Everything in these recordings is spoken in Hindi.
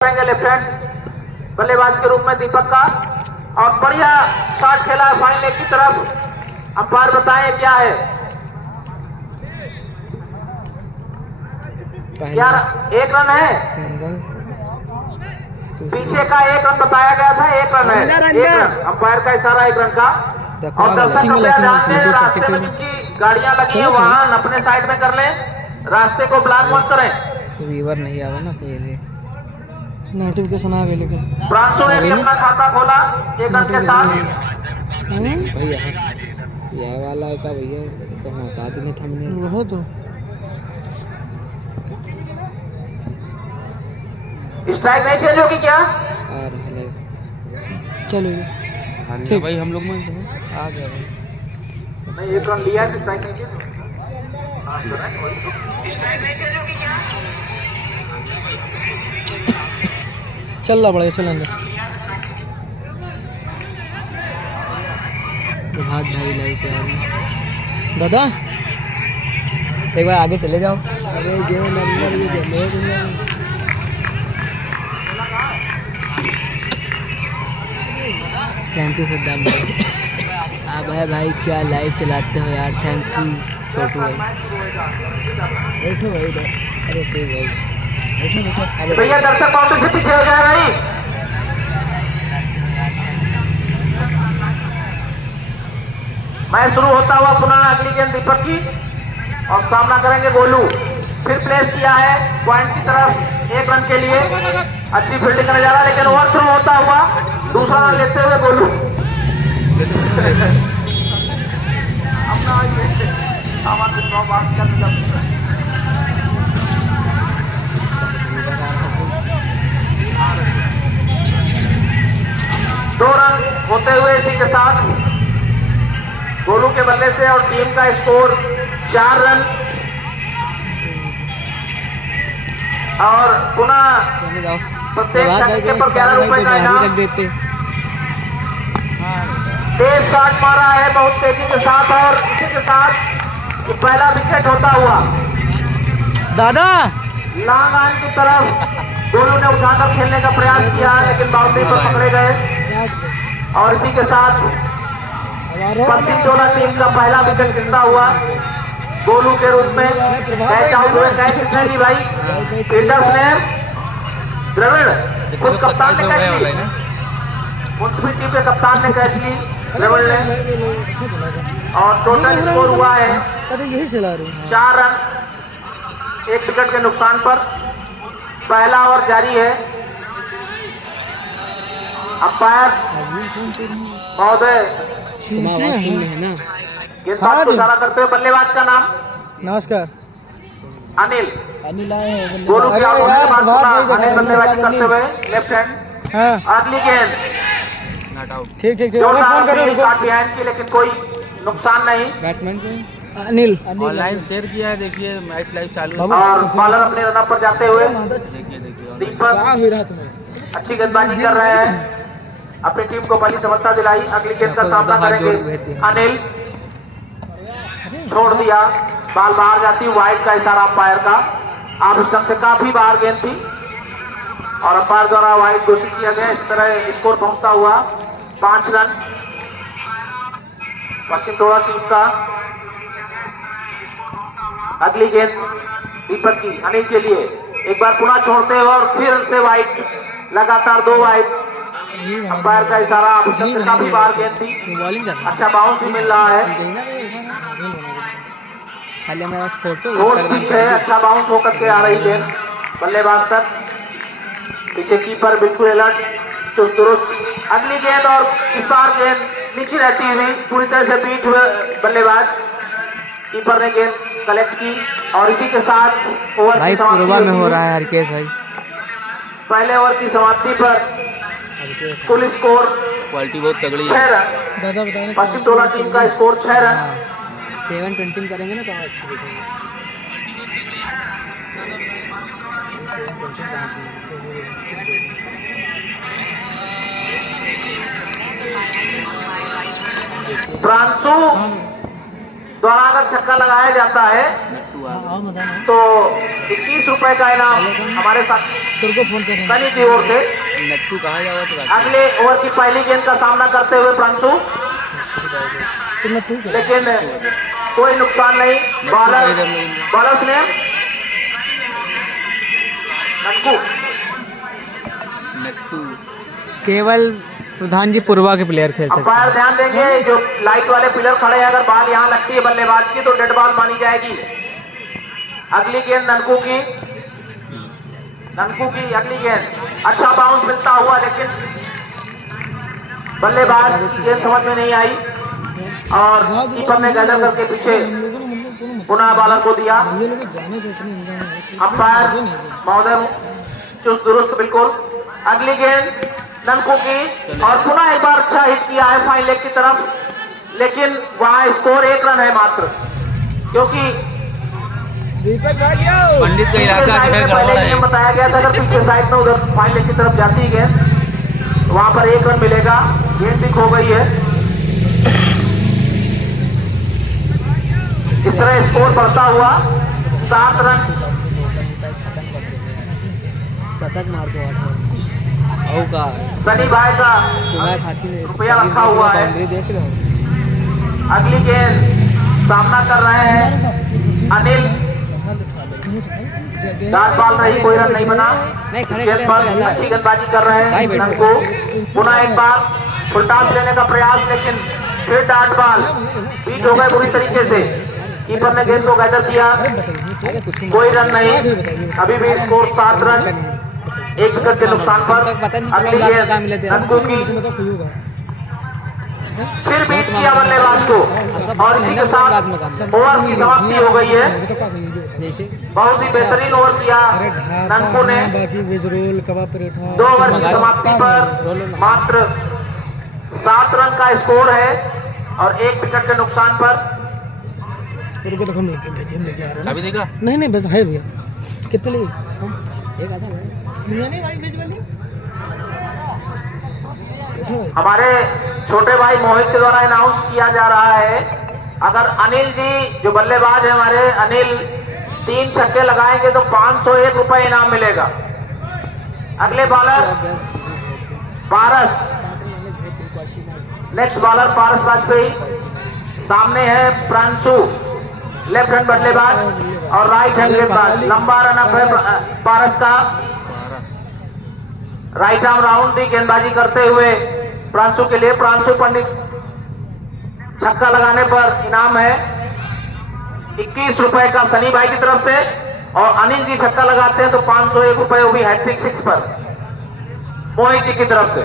लेफ्ट हैंड बल्लेबाज के रूप में दीपक का और बढ़िया शॉट खेला है फाइनल की तरफ। अंपायर बताएं क्या है। यार एक रन है, पीछे का एक रन बताया गया था, एक रन है, एक रन। अंपायर का इशारा एक रन का। और दर्शक कृपया ध्यान दें, रास्ते में जिनकी गाड़ियां लगी है वाहन अपने साइड में कर लें, रास्ते को ब्लॉक मत करें। वीवर नहीं आवा ना कोई नोटिफिकेशन आ गई लेकिन प्रांशु ने भी अपना खाता खोला एक रन के साथ। भैया यह वाला का भैया तो हटा देने था हमने वो तो स्ट्राइक नहीं चेंज होगी क्या? चलो ठीक भाई, हम लोग में आ गया भाई। नहीं एक रन लिया है, स्ट्राइक नहीं चेंज चल रहा बड़ा चल अंदर। भाग भाई लाइव पे आ गए दादा, एक बार आगे चले जाओ। अरे गेम अंदर ये गेम थैंक यू सद्दाम भाई। आप है भाई क्या लाइव चलाते हो यार, थैंक यू छोटू भाई। बैठो भाई इधर। अरे ठीक भाई बैठो। भैया दर्शक बाउंड्री से पीछे हो जाएगा नहीं। मैच शुरू होता हुआ पुनः अगली गेंद दीपक की और सामना करेंगे गोलू। फिर प्लेस किया है पॉइंट की तरफ एक रन के लिए। अच्छी फील्डिंग का नजारा, लेकिन ओवर थ्रो होता हुआ दूसरा रन लेते हुए गोलू। दो रन होते हुए इसी के साथ गोलू के बल्ले से और टीम का स्कोर 4 रन। और पुनः प्रत्येक छक्के पर 11 रुपए का इनाम। तेज शॉट मारा है बहुत तेजी के साथ और इसी के साथ पहला विकेट होता हुआ दादा लॉन्ग ऑन की तरफ गोलू ने उठाकर खेलने का प्रयास किया है, लेकिन बाउंड्री पर पकड़े गए। और इसी के साथ पश्चिम टोला टीम का पहला विकेट गिरता हुआ गोलू के रूप में कैच आउट हुए। कैच किसने ली भाई? फील्डर्स ने द्रविड़, खुद कप्तान ने कैच ली, मुंसफी टीम के कप्तान ने कैच ली द्रविड़ ने। और टोटल स्कोर हुआ है 4 रन 1 विकेट के नुकसान पर। पहला ओवर जारी है। अंपायर महोदय गेंदबाज को इशारा करते हुए बल्लेबाज का नाम नमस्कार अनिल। अनिल आए हैं गोलू की अनिल बल्लेबाजी करते हुए लेफ्ट हैंड। अगली गेंद ठीक ठीक ठीक बिहाइंड की, लेकिन कोई नुकसान नहीं। बैट्समैन को अनिल ऑनलाइन शेयर किया है, देखिए मैच लाइव चालू है। और बॉलर अपने रनअप पर जाते हुए देखिए दीपक अच्छी गेंदबाजी कर रहे हैं, अपनी टीम को पहली सफलता दिलाई। अगली गेंद का सामना करेंगे अनिल। छोड़ दिया, बाल बाहर जाती, वाइड का इशारा अंपायर का। आप स्टंप से काफी बाहर गेंद थी और अंपायर द्वारा वाइड घोषित किया गया। इस तरह स्कोर पहुंचता हुआ 5 रन पश्चिम टोला टीम का। अगली गेंद दीपक की अनिल के लिए, एक बार पुनः छोड़ते हुए और फिर से वाइड, लगातार 2 वाइड। अंपायर का इशारा, आप स्टंप से काफी बाहर गेंद थी, अच्छा बाउंस भी मिल रहा है। खाली हमारे पास फोटो पिच है, अच्छा बाउंस होकर के आ रही गेंद बल्लेबाज तक। पीछे कीपर बिल्कुल अलर्ट चुस्त दुरुस्त। अगली गेंद और इस बार गेंद नीचे रहती हुई पूरी तरह से बीट हुए बल्लेबाज। कीपर ने गेंद कलेक्ट की और इसी के साथ ओवर भाई पूर्वा में हो रहा है हरकेश भाई। पहले ओवर की समाप्ति पर कुल स्कोर क्वालिटी बहुत तगड़ी है 6 रन। पश्चिम टोला टीम का स्कोर 6 रन। 7-20 करेंगे ना तो अच्छी दिखेंगे। प्रांशु द्वारा अगर छक्का लगाया जाता है नट्टू आ गया। तो 21 रुपए का इनाम हमारे साथ सनी की ओर से। नट्टू कहाँ जाओ तो अगले ओवर की पहली गेंद का सामना करते हुए प्रांशु, लेकिन कोई नुकसान नहीं। बॉलर्स ने नट्टू केवल प्रधान जी पूर्वा के प्लेयर खेल सकते अंपायर ध्यान देंगे, जो लाइट वाले पिलर खड़े हैं, अगर बॉल यहाँ लगती है बल्लेबाज की तो डेड बॉल मानी जाएगी। अगली गेंद ननकू की अगली गेंद, अच्छा बाउंस मिलता हुआ, लेकिन बल्लेबाज की गेंद समझ में नहीं आई और कीपर ने गैदर करके पीछे पुनः बॉलर को दिया। अंपायर महोदय चुस्त दुरुस्त बिल्कुल। अगली गेंद ननकू की और पुनः एक बार अच्छा हिट किया है फाइन लेग की तरफ, लेकिन वहां स्कोर 1 रन है मात्र, क्योंकि पंडित का इलाका पहले नियम बताया गया था अगर पीछे साइड में उधर फाइन लेग की तरफ जाती है तो वहां पर 1 रन मिलेगा। गेंद भी खो गई है। इस तरह स्कोर बढ़ता हुआ 7 रन। शतक मार दो का सनी भाई का रुपया रखा हुआ है। देख रहे हो। अगली गेंद सामना कर रहे हैं अनिल, डार्ट बॉल रही, कोई रन नहीं बना। गेंद पर अच्छी गेंदबाजी कर रहे हैं ननकू। पुनः एक बार फुल टॉस लेने का प्रयास, लेकिन फिर डार्ट बॉल बीट हो गए बुरी तरीके से। कीपर ने गेंद को गैदर किया, कोई रन नहीं। अभी भी स्कोर 7 रन, 1 विकेट के नुकसान पर। अगली गेंद ननकू की, फिर बीट किया बल्लेबाज को और इसी के साथ ओवर की समाप्ति हो गई है। बहुत ही बेहतरीन ओवर किया ननकू ने। 2 ओवर की समाप्ति पर मात्र 7 रन का स्कोर है और 1 विकेट के नुकसान पर। अभी देखा नहीं बस है भैया। कितने लिए एक आधा हमारे छोटे भाई मोहित के द्वारा अनाउंस किया जा रहा है, अगर अनिल जी जो बल्लेबाज है हमारे, अनिल 3 छक्के लगाएंगे तो 501 रुपए इनाम मिलेगा। अगले बॉलर पारस, नेक्स्ट बॉलर पारस वाजपेयी। सामने है प्रांशु, लेफ्ट हैंड बल्लेबाज और राइट हैंड गेंदबाज। लंबा रन अप है पारस का। राइट आर्म राउंड की गेंदबाजी करते हुए प्रांशु के लिए। प्रांशु पंडित छक्का लगाने पर इनाम है 21 रुपए का सनी भाई की तरफ से, और अनिल जी छक्का लगाते हैं तो 501 रुपए, वो भी हैट्रिक 6 पर मोहित जी की तरफ से।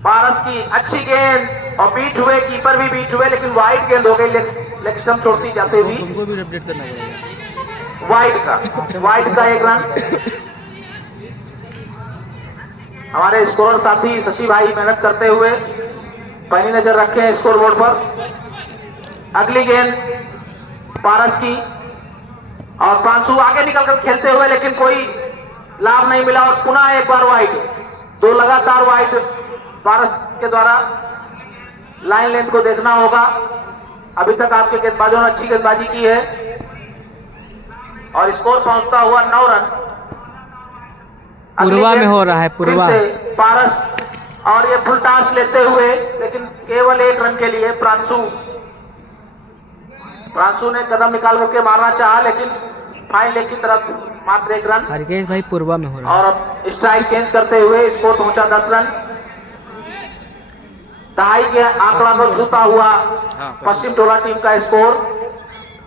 पारस की अच्छी गेंद और बीट हुए, कीपर भी बीट हुए, लेकिन वाइड गेंद हो गई लेग स्टंप छोड़ती जाते हुई। तुमको भी अपडेट करना पड़ेगा। वाइड का 1 रन। हमारे स्कोरर साथी शशि भाई मेहनत करते हुए पैनी नजर रखे हैं स्कोर बोर्ड पर। अगली गेंद पारस की और प्रांशु आगे निकलकर खेलते हुए, लेकिन कोई लाभ नहीं मिला और पुनः एक बार वाइड। 2 लगातार वाइड पारस के द्वारा। लाइन लेंथ को देखना होगा। अभी तक आपके गेंदबाजों ने अच्छी गेंदबाजी की है और स्कोर पहुंचता हुआ 9 रन। पूर्वा में हो रहा है, पूर्वा से पारस और ये फुल टॉस लेते हुए, लेकिन केवल 1 रन के लिए प्रांशु ने कदम निकाल करके मारना चाहा, लेकिन फाइन लेग की तरफ मात्र 1 रन। हरकेश भाई पूर्वा में हो रहा है। और अब स्ट्राइक चेंज करते हुए स्कोर पहुंचा 10 रन। दहाई के आंकड़ा को छूता हुआ पश्चिम टोला टीम का स्कोर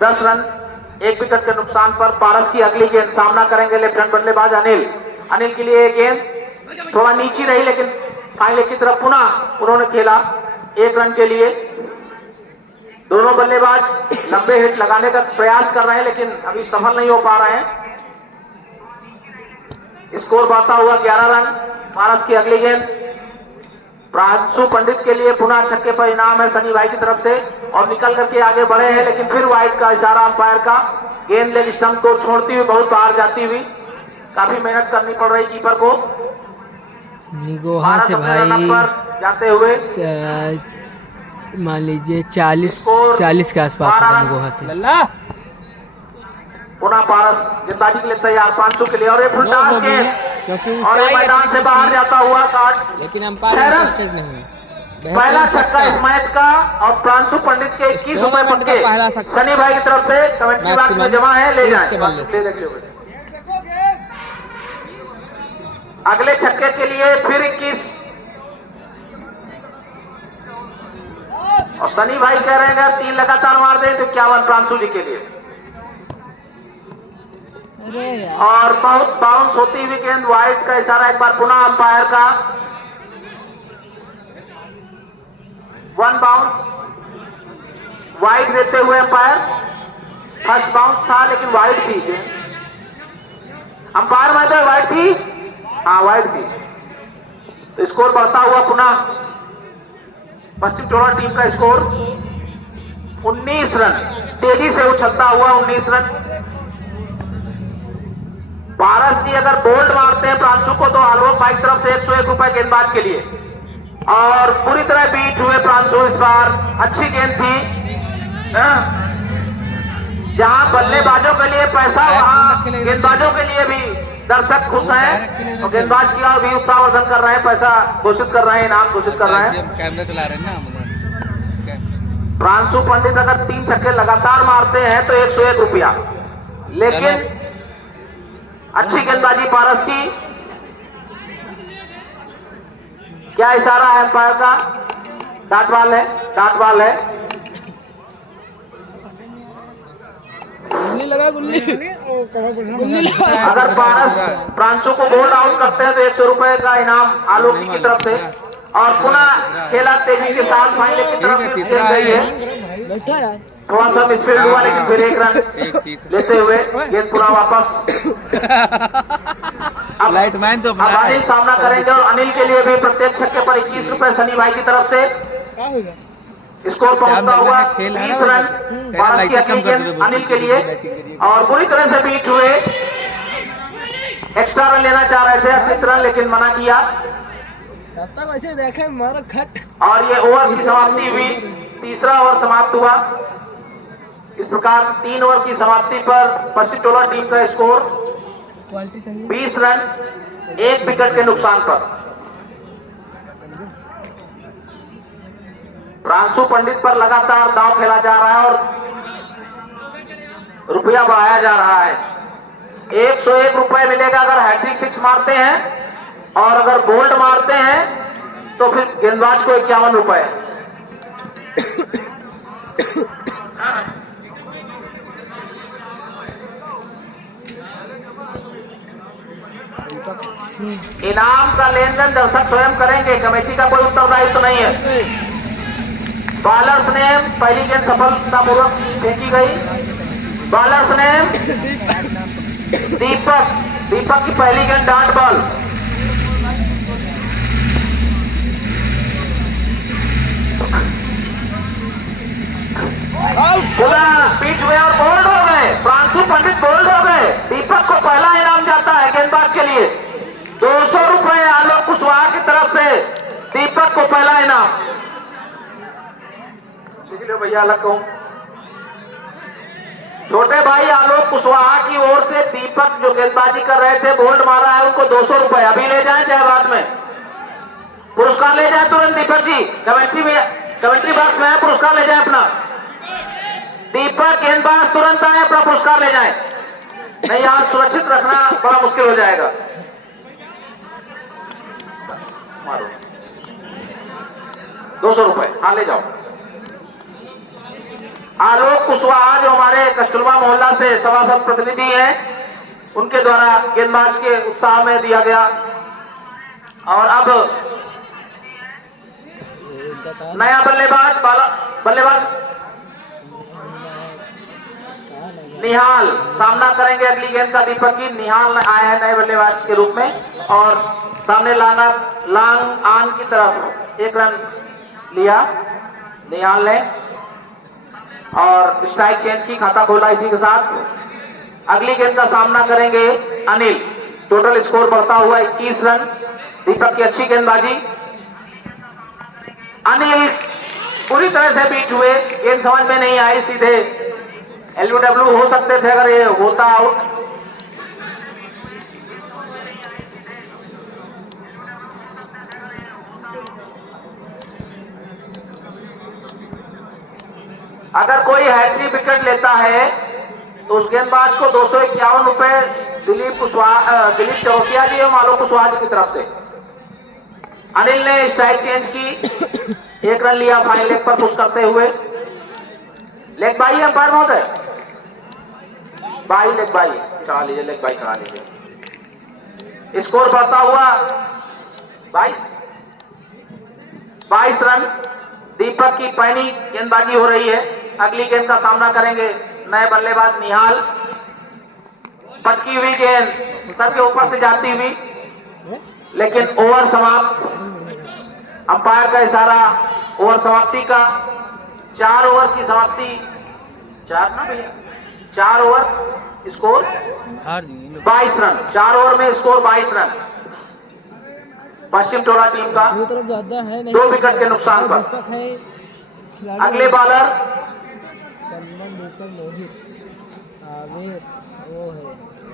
10 रन, 1 विकेट के नुकसान पर। पारस की अगली गेंद सामना करेंगे लेफ्ट हैंड बल्लेबाज अनिल। अनिल के लिए गेंद थोड़ा नीची रही, लेकिन फाइन लेग की तरफ पुनः उन्होंने खेला 1 रन के लिए। दोनों बल्लेबाज लंबे हिट लगाने का प्रयास कर रहे हैं, लेकिन अभी सफल नहीं हो पा रहे हैं। स्कोर बढ़ता हुआ 11 रन। पारस की अगली गेंद प्रांशु पंडित के लिए पुनः छक्के पर इनाम है सनी भाई की तरफ से और निकल करके आगे बढ़े हैं, लेकिन फिर वाइड का इशारा अंपायर का। गेंद लेग स्टंप को छोड़ती हुई बहुत बाहर जाती हुई, काफी मेहनत करनी पड़ रही कीपर को। निगोहा से भाई पर जाते हुए मान लीजिए 40 के आसपास होगा मेरे को हासिल। लल्ला पुनः पारस गेंदबाजी के लिए तैयार 500 के लिए और एक फुल डाल के क्योंकि और ये मैदान से बाहर जाता हुआ कार्ड। लेकिन अंपायर खैरन। इंटरेस्टेड नहीं है। पहला छक्का इस मैच का और प्रांशु पंडित के 21 रुपए टूर्नामेंट का पहला पक्के छक्का। सनी भाई की तरफ से कमेंट्री बॉक्स में मैक्सिमम जमा है, ले जाए इसके बल्ले से। ले देखिए। अगले छक्के के लिए फिर 21 और सनी भाई कह रहे हैं अगर 3 लगातार मार दें तो 51 प्रांशु जी के लिए। अरे यार और बहुत बाउंस होती हुई गेंद वाइड का इशारा एक बार पुनः अंपायर का। 1 बाउंस वाइड देते हुए अंपायर। फर्स्ट बाउंस था लेकिन वाइड थी गेंद। अंपायर मानते वाइड थी, हाँ वाइड थी। तो स्कोर बढ़ता हुआ पुनः पश्चिम टोला टीम का स्कोर 19 रन, तेजी से उछलता हुआ 19 रन। पारस जी अगर बोल्ड मारते हैं प्रांशु को तो आलोक भाई की तरफ से 101 रुपए गेंदबाज के लिए। और पूरी तरह बीट हुए प्रांशु इस बार, अच्छी गेंद थी। जहां बल्लेबाजों के लिए पैसा वहां गेंदबाजों के लिए भी दर्शक खुश हैं और गेंदबाज की भी उत्साहवर्धन कर रहे हैं, पैसा घोषित कर रहे हैं, इनाम घोषित कर रहे हैं। कैमरा चला रहे हैं ना। प्रांशु पंडित अगर 3 छक्के लगातार मारते हैं तो 101 रुपया, लेकिन अच्छी गेंदबाजी पारस की। क्या इशारा है अंपायर का? डाट बॉल है, डाट बॉल है। गुल्ली लगा, गुल्ली लगा। अगर पारस प्रांशु को बोल्ड आउट करते हैं तो 100 रुपए का इनाम आलोक जी की तरफ से। और पुनः खेला तेजी के साथ फाइनल की तरफ से खेल रही है। बैठो यार, थोड़ा सा मिसफील्ड हुआ लेकिन फिर 1 रन लेते हुए गेंद पूरा वापस। अब लाइट मैन तो अब अनिल सामना करेंगे और अनिल के लिए भी प्रत्येक छक्के पर 21 रुपए सनी भाई की तरफ से। स्कोर पहुंचता हुआ 20 रन पारस की अगली गेंद अनिल के लिए। और पूरी तरह से बीट हुए, एक्स्ट्रा रन लेना चाह रहे थे 28 रन लेकिन मना किया। तब तक वैसे देखे मारो खट। और ये ओवर की समाप्ति हुई, तीसरा ओवर समाप्त हुआ। इस प्रकार 3 ओवर की समाप्ति पर पश्चिम टोला टीम का स्कोर 20 रन 1 विकेट के नुकसान पर। प्रांशु पंडित पर लगातार दांव खेला जा रहा है और रुपया बढ़ाया जा रहा है। 101 रुपए मिलेगा अगर हैट्रिक 6 मारते हैं, और अगर बोल्ड मारते हैं तो फिर गेंदबाज को 51 रुपए। इनाम का लेन देन दर्शक स्वयं करेंगे, कमेटी का कोई उत्तरदायित्व तो नहीं है। बॉलर्स ने पहली गेंद सफलतापूर्वक फेंकी गई। बॉलर्स ने दीपक की पहली गेंद डांट बॉल। पुनः पीठ हुए और बोल्ड हो गए, प्रांशु पंडित बोल्ड हो गए। दीपक को पहला इनाम जाता है गेंदबाज के लिए 200 रुपए आलोक कुशवाहा की तरफ से। दीपक को पहला इनाम। भैया अलग कहूं, छोटे भाई आलोक कुशवाहा की ओर से दीपक जो गेंदबाजी कर रहे थे, बोल्ड मारा है, उनको 200 रुपए अभी ले जाएं चाहे बाद में। पुरस्कार ले जाए तुरंत दीपक जी, कमेंट्री बॉक्स में है, पुरस्कार ले जाए अपना। दीपक गेंदबाज तुरंत आए, अपना पुरस्कार ले जाए, नहीं यहां सुरक्षित रखना बड़ा मुश्किल हो जाएगा। मारो 200 रुपए, हाँ ले जाओ। आलोक कुशवाहा जो हमारे कस्तूरबा मोहल्ला से सभासद प्रतिनिधि हैं, उनके द्वारा गेंदबाज के उत्साह में दिया गया। और अब नया बल्लेबाज निहाल सामना करेंगे अगली गेंद का दीपक की। निहाल आए हैं नए बल्लेबाज के रूप में और सामने लांग आन की तरफ 1 रन लिया निहाल ने और स्ट्राइक चेंज की, खाता खोला इसी के साथ। अगली गेंद का सामना करेंगे अनिल। टोटल स्कोर बढ़ता हुआ 21 रन। दीपक की अच्छी गेंदबाजी। अनिल पूरी तरह से बीट हुए, गेंद समझ में नहीं आई, सीधे एलबीडब्ल्यू हो सकते थे अगर ये होता आउट। अगर कोई हैट्रिक विकेट लेता है तो उस गेंदबाज को 251 रुपए दिलीप चौरसिया जी और मालो कुशवाहा जी की तरफ से। अनिल ने स्ट्राइक चेंज की, 1 रन लिया फाइन लेग पर पुश करते हुए। लेग बाई अंपायर महोदय, बाई लेग बाई चढ़ा लीजिए, लेग बाई चढ़ा लीजिए। स्कोर बढ़ता हुआ 22 रन। दीपक की पैनी गेंदबाजी हो रही है। अगली गेंद का सामना करेंगे नए बल्लेबाज निहाल। पटकी हुई गेंद सर के ऊपर से जाती हुई, लेकिन ओवर समाप्त। अंपायर का इशारा ओवर समाप्ति का। 4 ओवर की समाप्ति, 4 ना भैया, 4 ओवर स्कोर 22 रन। 4 ओवर में स्कोर 22 रन पश्चिम टोला टीम का, ये तरफ ज्यादा है नहीं, 2 विकेट के नुकसान पर। दीपक है खिलाड़ी, अगले बॉलर चंदन, दीपक, मोहित, आवेश, वो है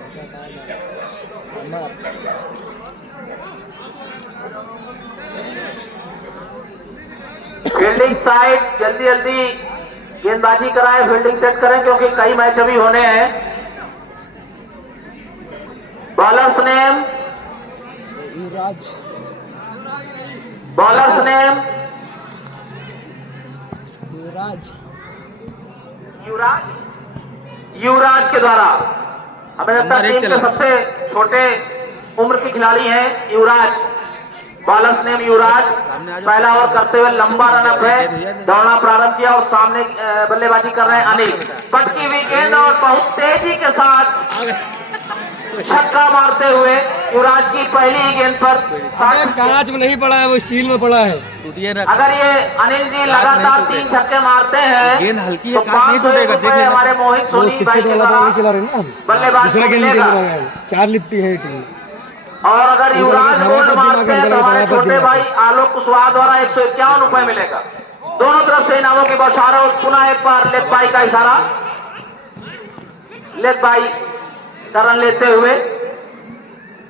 क्या नाम है, अमर। फील्डिंग साइड जल्दी जल्दी गेंदबाजी कराएं, फील्डिंग सेट करें क्योंकि कई मैच अभी होने हैं। बॉलर्स नेम, युवराज, बॉलर्स नेम युवराज, युवराज के द्वारा। हमें लगता है टीम के सबसे छोटे उम्र के खिलाड़ी हैं युवराज। बॉलर्स नेम युवराज। पहला ओवर करते हुए लंबा रनअप है, दौड़ना प्रारंभ किया और सामने बल्लेबाजी कर रहे हैं अनिल। पटकी हुई गेंद और बहुत तेजी के साथ छक्का मारते हुए युवराज की पहली ही गेंद पर। कांच में नहीं पड़ा है, वो स्टील में पड़ा है। अगर ये अनिल जी लगातार 3 छक्के मारते हैं गेंद हल्की तो है, कांच नहीं टूटेगा, देख लेना। हमारे मोहित सोनी भाई के द्वारा बल्लेबाज को मिलेगा। 4 लिपटी है टीम। और अगर युवराज गोल्ड मारते हैं तो हमारे छोटे भाई आलोक कुशवाहा द्वारा 151 रुपए मिलेगा। दोनों तरफ से इनामों की बौछार। और पुनः एक बार लेग बाई का इशारा, लेग बाई का रन लेते हुए।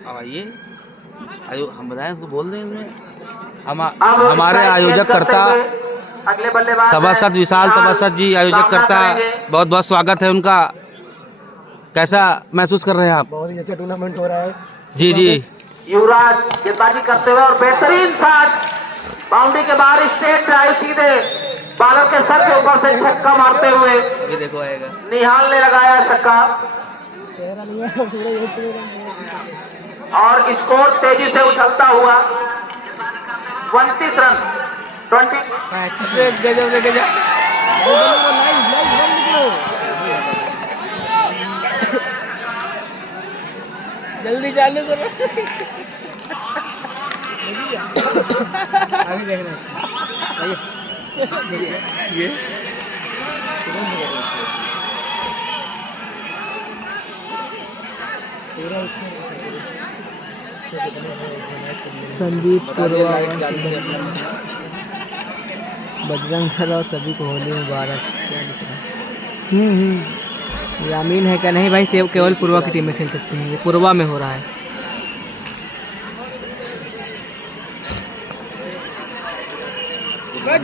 आइए हम बताएं, उसको बोल दें उसमें। अब हमारे आयोजक करता अगले बल्लेबाज सभासद विशाल सभासद जी, आयोजक करता, बहुत बहुत स्वागत है उनका। कैसा महसूस कर रहे हैं आप? बहुत ही अच्छा टूर्नामेंट हो रहा है। जी जी। युवराज गेंदबाजी करते हुए और बेहतरीन शॉट, बाउंड्री के बाहर स्ट्रेट ड्राइव सीधे बॉलर के सर के ऊपर से छक्का मारते हुए अभी देखो आएगा। निहाल ने लगाया छक्का और स्कोर तेजी से उछलता हुआ 29 रन। 20 गजब लेके जा। जल्दी चालू करो। अभी देखना ये संदीप पुरवा, बजरंग दल और सभी को होली मुबारक। क्या लिख रहा है? यामीन है क्या? नहीं भाई, सेव केवल पूर्वा की टीम में खेल सकते हैं, ये पूर्वा में हो रहा है।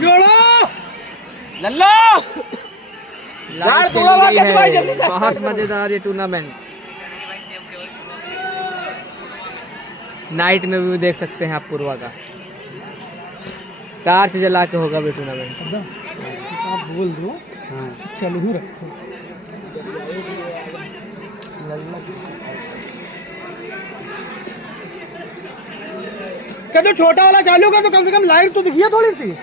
जोड़ो लल्ला लाइव चली गई है, बहुत मजेदार ये टूर्नामेंट। नाइट में भी देख सकते हैं आप पूर्वा का। टार्च जला के होगा भी टूर्नामेंट। आप बोल दो, हाँ चलो ही रखो। क्या जो छोटा वाला चालू कर तो कम से कम लाइट तो दिखिए थोड़ी सी।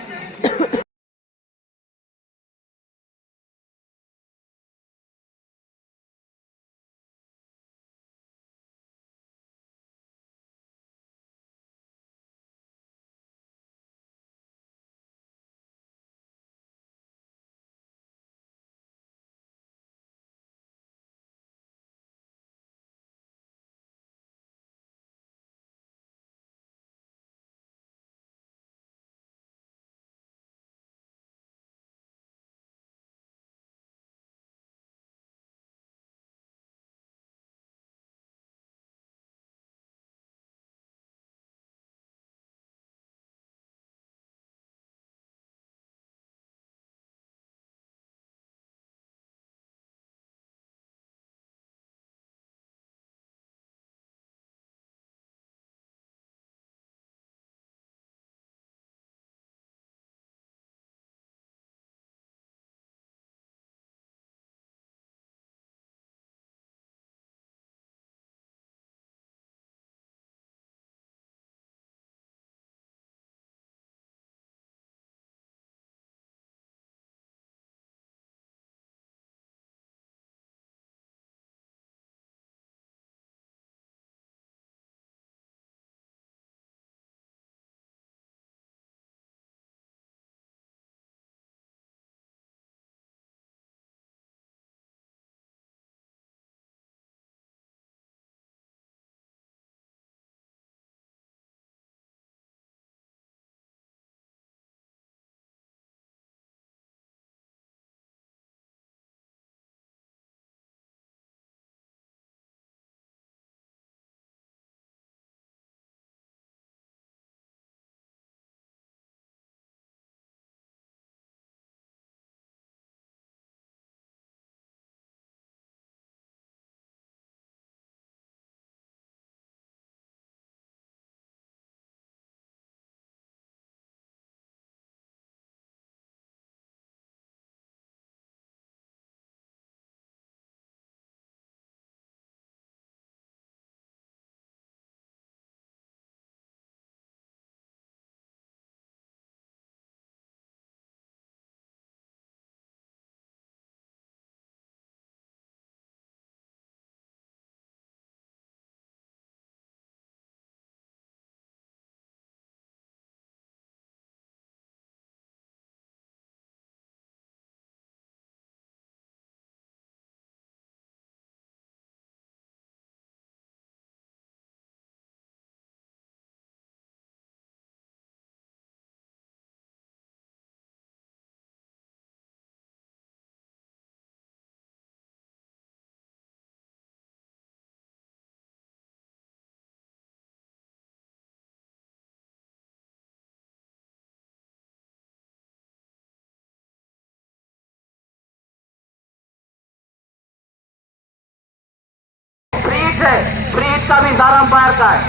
हिट है, फ्री हिट का भी इशारा अंपायर का है।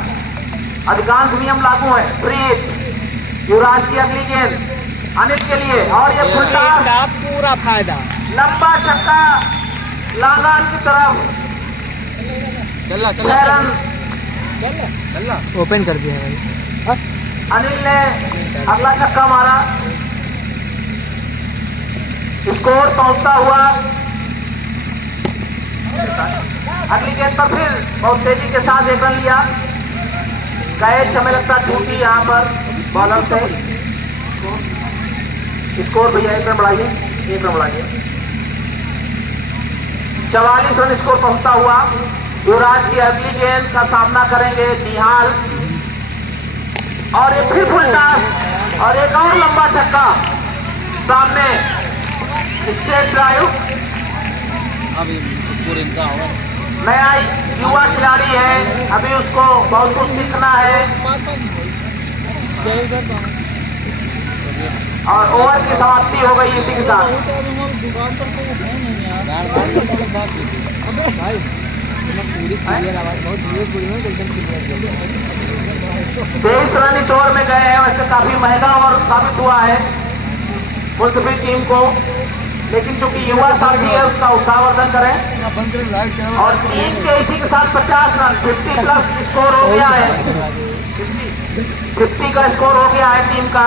अधिकांश नियम लागू है। Free hit. युवराज की अगली गेंद अनिल के लिए और ये फुलटा पूरा फायदा। लंबा छक्का लांगान की तरफ। चल 6 रन। ओपन कर दिया भाई। अनिल ने अगला छक्का मारा। स्कोर पहुंचता हुआ अगली गेंद पर फिर बहुत तेजी के साथ 1 रन लिया। कैच हमें लगता टूटी यहाँ पर बॉलर से। स्कोर भैया 1 रन बढ़ाइए, 1 रन बढ़ाइए। 44 रन स्कोर पहुंचता हुआ। युवराज की अगली गेंद का सामना करेंगे निहाल और ये फिर फुल टॉस और एक और लंबा छक्का सामने। State drive. अभी स्कोर इनका होगा। नया युवा खिलाड़ी है, अभी उसको बहुत कुछ सीखना है और ओवर की समाप्ति हो गई इसी के साथ। 23 रन इस ओवर में गए हैं। वैसे काफी महंगा ओवर साबित हुआ है मुल्तवी टीम को, लेकिन चूंकि युवा साथी है उसका उत्साहवर्धन करें। और टीम के इसी के साथ 50 रन 50 प्लस स्कोर हो गया है। 50 का स्कोर हो गया है टीम का।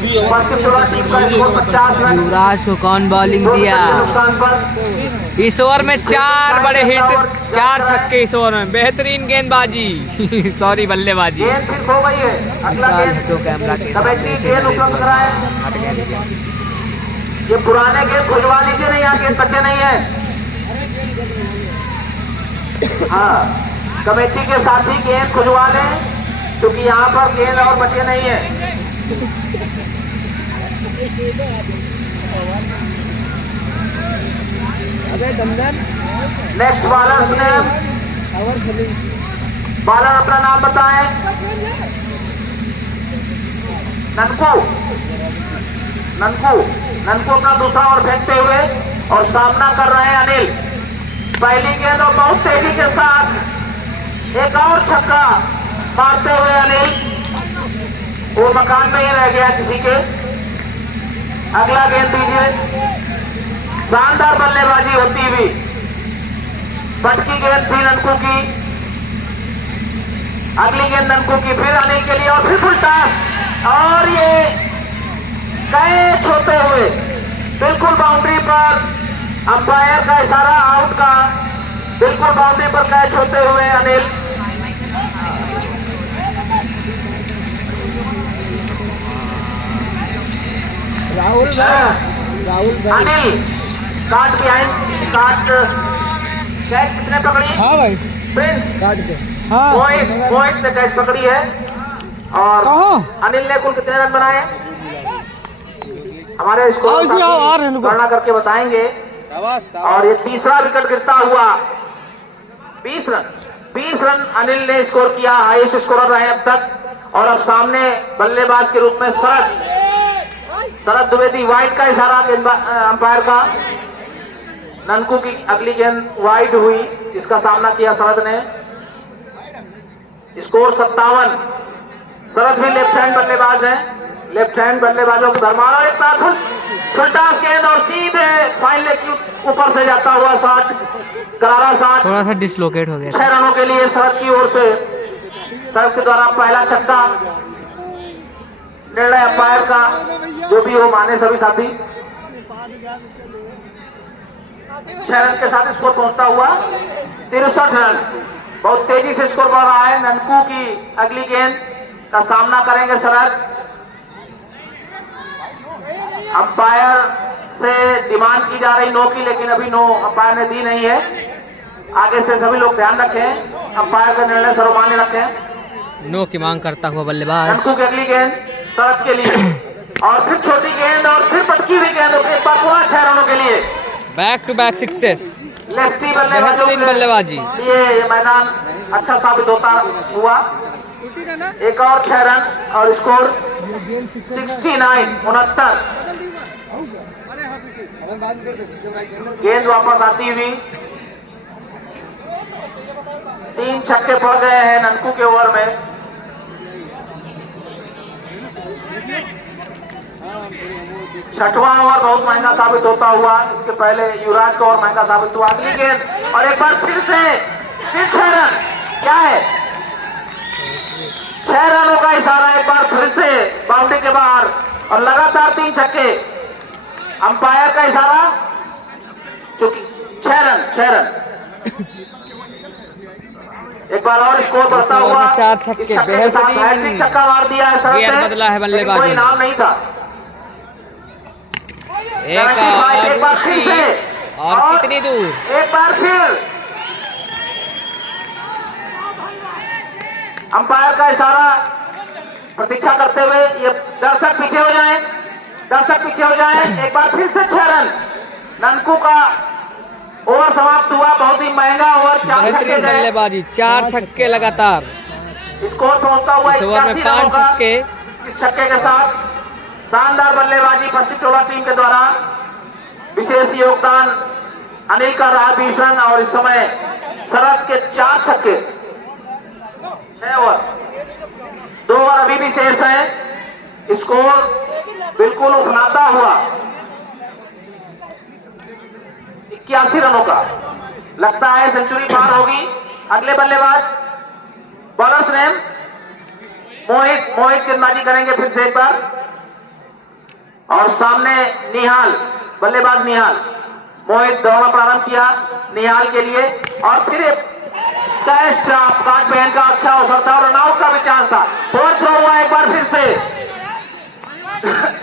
टीम का स्कोर 50 रन। युवराज को कौन बॉलिंग दिया? नुकसान पर इस ओवर में 4 बड़े हिट, 4 छक्के इस ओवर में। बेहतरीन गेंदबाजी सॉरी बल्लेबाजी। गेंद फिर खो गई है। अगला गेंद कैमरा के कमेटी गेंद उपलब्ध कराए। ये पुराने गेंद खुलवा लीजिए, नहीं यहाँ गेंद बचे नहीं है। हाँ, कमेटी के साथी गेंद खुलवा लें क्योंकि यहाँ पर गेंद और बचे नहीं है। नेक्स्ट बॉलर ने बॉलर अपना नाम बताएं। ननकू का दूसरा ओवर फेंकते हुए और सामना कर रहे हैं अनिल। पहली गेंद और बहुत तेजी के साथ एक और छक्का मारते हुए अनिल, वो मकान में ही रह गया किसी के। अगला गेंद दीजिए। शानदार बल्लेबाजी होती हुई पटकी गेंद थी ननकू की। अगली गेंद ननकू की, फिर अनिल के लिए और फिर फुल टॉस और ये कैच होते हुए बिल्कुल बाउंड्री पर। अंपायर का इशारा आउट का, बिल्कुल बाउंड्री पर कैच होते हुए अनिल। राहुल भाई अनिल काट बिहाइंड काट। कैच कितने पकड़ी? हाँ भाई प्रिंस काट के। हाँ मोहित ने कैच पकड़ी है। और कहाँ? अनिल ने कुल कितने रन बनाए हमारे आओ स्कोर इसी आओ, आ रहे हैं इनको। गणना करके बताएंगे। और ये तीसरा विकेट गिरता हुआ 20 रन अनिल ने स्कोर किया, हाईएस्ट स्कोरर रहे अब तक। और अब सामने बल्लेबाज के रूप में शरद द्विवेदी। वाइड का इशारा अंपायर का। ननकू की अगली गेंद वाइड हुई, इसका सामना किया शरद ने। स्कोर 57। शरद भी लेफ्ट हैंड बल्लेबाज है। लेफ्ट हैंड बल्लेबाजों को धर्मारा एक बार फुल टॉस गेंद और सीधे फाइन लेग के ऊपर से जाता हुआ 60 करारा 60। थोड़ा सा डिसलोकेट हो गया। 6 रनों के लिए शरद की ओर से। शरद के द्वारा पहला छक्का। निर्णय अंपायर का, जो भी हो माने सभी साथी। 6 रन के साथ स्कोर पहुंचता हुआ 63 रन। बहुत तेजी से स्कोर बढ़ रहा है। ननकू की अगली गेंद का सामना करेंगे शरद। अंपायर से डिमांड की जा रही नो की, लेकिन अभी नो अंपायर ने दी नहीं है। आगे से सभी लोग ध्यान रखें, अंपायर का निर्णय सर्वमान्य रखें। नो की मांग करता हुआ बल्लेबाज। ननकू की अगली गेंद शरद के लिए और फिर छोटी गेंद और फिर पटकी हुई गेंद। एक बार पूरा 6 रनों के लिए back to back success. Lefty बल्लेबाजों बेहतरीन बल्लेबाजी। ये मैदान अच्छा साबित होता हुआ। एक और 6 रन और स्कोर 69। गेंद वापस आती हुई 3 छक्के पड़ गए हैं ननकू के ओवर में। छठवां ओवर बहुत महंगा साबित होता हुआ, इसके पहले युवराज का ओवर महंगा साबित हुआ। अगली गेंद और एक बार फिर 6 रन। क्या है 6 रनों का इशारा, एक बार फिर से बाउंड्री के बाहर और लगातार 3 छक्के। अंपायर का इशारा, चूंकि 6 रन। एक बार और स्कोर बढ़ता हुआ, 4 छक्के, हैट्रिक छक्का मार दिया है शरद गियर ने, बदला है बल्लेबाज लेकिन कोई ने। इनाम नहीं था। एक बार फिर से और कितनी दूर, एक बार फिर अंपायर का इशारा प्रतीक्षा करते हुए ये दर्शक पीछे हो जाएं, एक बार फिर से 6 रन। ननकू का ओवर समाप्त हुआ, बहुत ही महंगा ओवर, 4 छक्के बेहतरीन गए। बल्लेबाजी, 4 छक्के लगातार। स्कोर पहुंचता हुआ इस ओवर में 81 रनों 5 का। छक्के। इस छक्के के साथ शानदार बल्लेबाजी पश्चिम टोला टीम के द्वारा, विशेष योगदान अनिल का रहा 20 रन और इस समय शरद के 4 छक्के। 6 ओवर, 2 ओवर अभी भी शेष है। स्कोर बिल्कुल उफनाता हुआ 81 रनों का, लगता है सेंचुरी पार होगी। अगले बल्लेबाज बॉलर्स नेम मोहित गेंदबाजी करेंगे फिर से एक बार, और सामने निहाल, बल्लेबाज निहाल। मोहित दौड़ना प्रारंभ किया निहाल के लिए, और फिर कैच ड्रॉप, काट पहन का अच्छा अवसर था और रनआउट का भी चांस था। फोर थ्रो हुआ एक बार फिर से।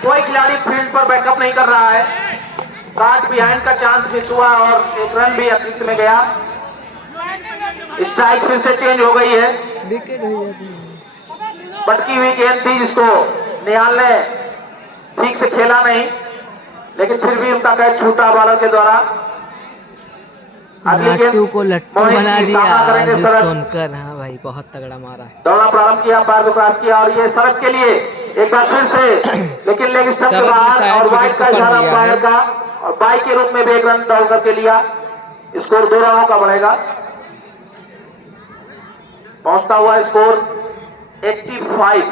कोई खिलाड़ी फील्ड पर बैकअप नहीं कर रहा है, काट बिहाइंड का चांस मिस हुआ और एक रन भी अतिरिक्त में गया। स्ट्राइक फिर से चेंज हो गई है, विकेट हो जाती है। पटकी हुई गेंद थी जिसको निहाल ने ठीक से खेला नहीं, लेकिन फिर भी उनका कैच छूटा बॉलर के द्वारा। अगली गेंद लट्टू को लट्टू मोहित बना की दिया सामना करेंगे अर्जुन शरद। सोनकर। हाँ भाई, बहुत तगड़ा मारा है। दौड़ना प्रारंभ किया, पैर को क्रॉस किया और ये शरद के लिए एक बार फिर से, लेकिन लेग स्टंप के शरद ने बाहर शायद और वाइड विकेट का को पकड़ इशारा लिया अंपायर है। का, और बाई के रूप में भी एक रन दौड़ करके लिया। स्कोर 2 रनों का बढ़ेगा। पहुंचता हुआ स्कोर 84।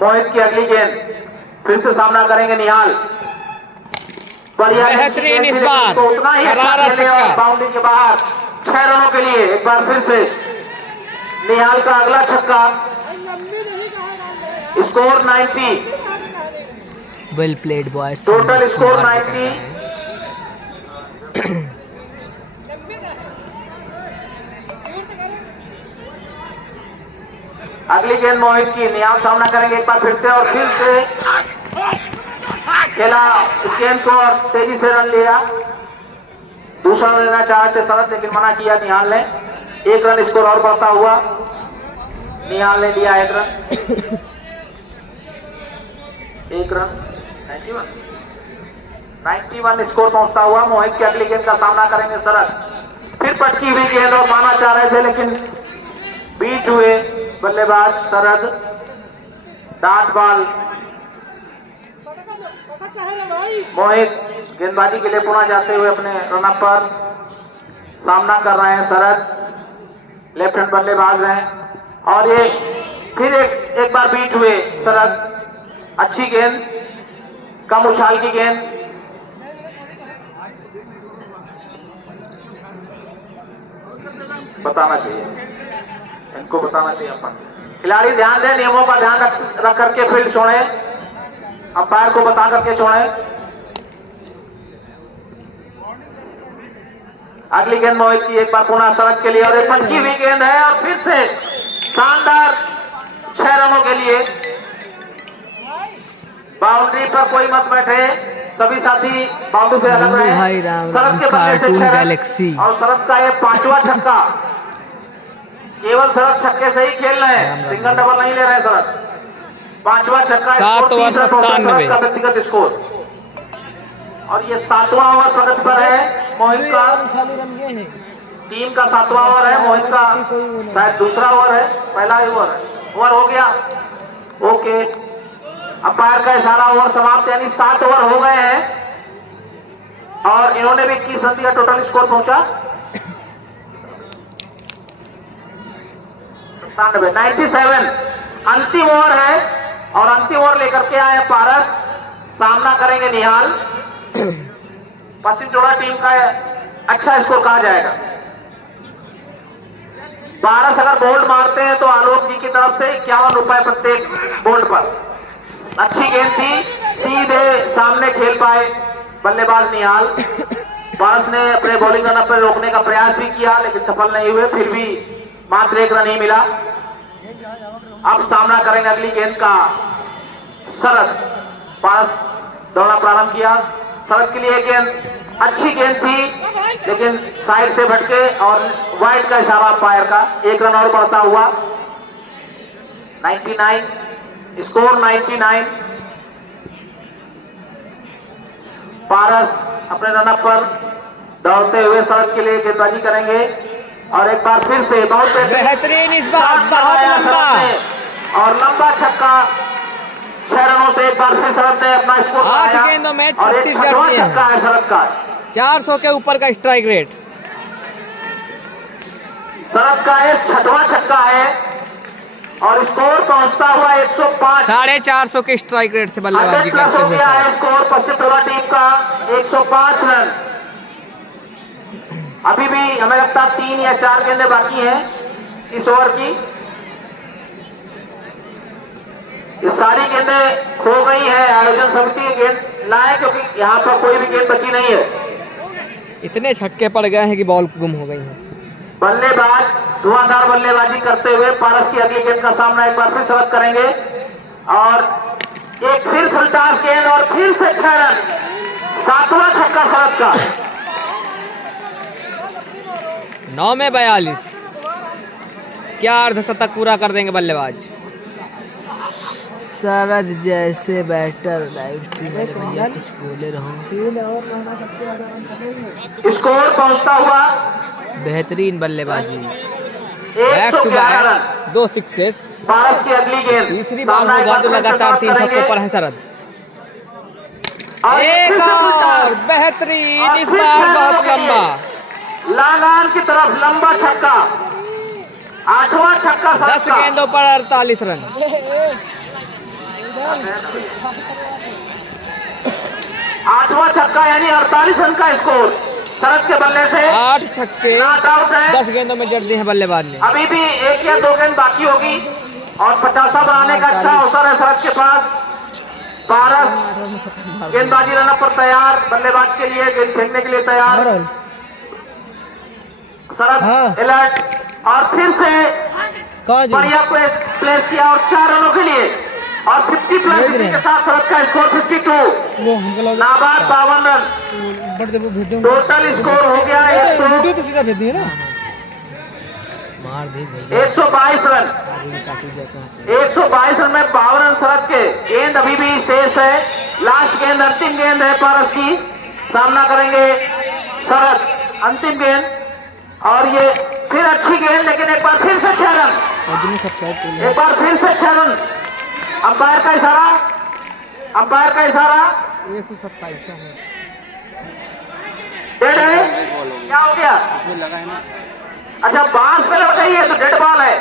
मोहित की अगली गेंद, फिर से सामना करेंगे निहाल। बढ़िया बेहतरीन गेंद इस थी, लेकिन बार, उसको उतना ही अच्छा करारा खेले और छक्का। बाउंड्री के बाहर 6 रनों के लिए एक बार फिर से निहाल का अगला छक्का। Score 90, well played boys. Total score 90। अगली गेंद मोहित की, निहाल सामना करेंगे एक बार फिर से और फिर से खेला इस गेंद को और तेजी से रन लिया। दूसरा रन लेना चाहते शरद, लेकिन मना किया निहाल ने। 1 रन स्कोर और बढ़ता हुआ, निहाल ने लिया 1 रन। 1 रन 91 स्कोर पहुंचता हुआ। मोहित की अगली गेंद का सामना करेंगे शरद। फिर पटकी हुई गेंद और मारना चाह रहे थे, लेकिन बीट हुए बल्लेबाज शरद। डाट बॉल, मोहित गेंदबाजी के लिए पुनः जाते हुए अपने रनअप पर सामना कर रहे हैं शरद। लेफ्ट हैंड बल्लेबाज हैं और ये फिर एक बार बीट हुए शरद। अच्छी गेंद, कम उछाल की गेंद। बताना चाहिए, इनको बताना चाहिए अपन। खिलाड़ी ध्यान दें, नियमों का ध्यान रख करके फील्ड छोड़े, अंपायर को बता करके छोड़े। अगली गेंद मोहित की, एक बार पुनः शरद के लिए और एक पटकी हुई गेंद है और फिर से शानदार 6 रनों के लिए। बाउंड्री पर कोई मत बैठे, सभी साथी बाउंड्री से अलग रहे। भाई राम, शरद के बल्ले से कार्टून 6 गैलेक्सी। रन और शरद का ये 5वां छक्का। केवल शरद छक्के से ही खेल रहे हैं, सिंगल डबल नहीं ले रहे हैं शरद। 5वां छक्का, 7 ओवर 97 का व्यक्तिगत स्कोर। और ये 7वां ओवर प्रगति पर है मोहित का। टीम का 7वां ओवर है, मोहित का शायद दूसरा ओवर है, पहला ही ओवर हो गया। ओके, अंपायर का इशारा, ओवर समाप्त, यानी 7 ओवर हो गए हैं और इन्होंने भी 21 रन दिया। टोटल स्कोर पहुंचा 97 अंतिम ओवर है और अंतिम ओवर लेकर के आए पारस। सामना करेंगे निहाल। पश्चिम टोला टीम का अच्छा स्कोर कहा जाएगा। पारस अगर बोल्ड मारते हैं तो आलोक जी की तरफ से 51 रुपए प्रत्येक बोल्ड पर। अच्छी गेंद थी, सीधे सामने खेल पाए बल्लेबाज निहाल। पारस ने अपने बॉलिंग रन पर रोकने का प्रयास भी किया लेकिन सफल नहीं हुए, फिर भी मात्र 1 रन ही मिला। अब सामना करेंगे अगली गेंद का शरद। पारस दौड़ना प्रारंभ किया। शरद के लिए गेंद अच्छी गेंद थी लेकिन साइड से भटके और वाइड का इशारा अंपायर का। 1 रन और बढ़ता हुआ 99 स्कोर 99। पारस अपने रनअप पर दौड़ते हुए शरद के लिए गेंदबाजी करेंगे और एक बार फिर से बहुत बेहतरीन इस बार, बहुत लंबा और लंबा छक्का। 6 रनों से एक बार फिर शरद ने अपना स्कोर 8 गेंदों में 36 छठवां जड़ दिए। छक्का है शरद का। 400 के ऊपर का स्ट्राइक रेट। शरद का एक 6वां छक्का है और स्कोर पहुंचता हुआ 105। 450 के स्ट्राइक रेट से बल्लेबाजी प्लस करते हो हुए गया है स्कोर पश्चिम टोला टीम का 105 रन। अभी भी हमें लगता है 3 या 4 गेंदें बाकी हैं इस ओवर की। ये सारी गेंदें खो गई है। आयोजन समिति गेंद लाए क्योंकि यहाँ पर कोई भी गेंद बची नहीं है। इतने छक्के पड़ गए हैं कि बॉल गुम हो गई है। बल्लेबाज धुआंधार बल्लेबाजी करते हुए पारस की अगली गेंद का सामना एक बार फिर शरद करेंगे और एक फिर फुलटास गेंद और फिर से 6 रन। 7वां छक्का शरद का। 9 में 42। क्या अर्धशतक पूरा कर देंगे बल्लेबाज। शरद जैसे बैटर लाइव स्ट्रीम में भैया कुछ बोले रहो। स्कोर पहुंचता हुआ बेहतरीन बल्लेबाजी, back to 111 run. Back 2 sixes. Paras की अगली गेंद तीसरी बार होगा जो लगातार 3 छक्कों पर है शरद। और एक और बेहतरीन, इस बार बहुत लंबा लागान की तरफ लंबा छक्का। 8वां छक्का 10 गेंदों पर 48 रन। 8वां छक्का यानी 48 रन का स्कोर शरद के बल्ले से। 8 छक्के नॉट आउट है। 10 गेंदों में जड़ दिए हैं बल्लेबाज ने। अभी भी 1 या 2 गेंद बाकी होगी और 50 बनाने का अच्छा अवसर है शरद के पास। पारस गेंदबाजी रन पर तैयार, बल्लेबाज के लिए गेंद फेंकने के लिए तैयार। शरद अलर्ट और फिर से बढ़िया प्लेस किया और 4 रनों के लिए और 50 प्लस इसी के साथ शरद का स्कोर 52। नाबाद 52 रन। टोटल स्कोर हो गया 122 रन। 122 रन में 52 रन शरद के। गेंद अभी भी शेष है। लास्ट गेंद अंतिम गेंद है पारस की। सामना करेंगे शरद। अंतिम गेंद और ये फिर अच्छी गेंद लेकिन एक बार फिर से 6 रन। एक बार फिर से 6 रन। अंपायर का इशारा, अंपायर का इशारा। 127 है। डेड है, क्या हो गया? अच्छा बांस पे लग गई है तो डेड बॉल है।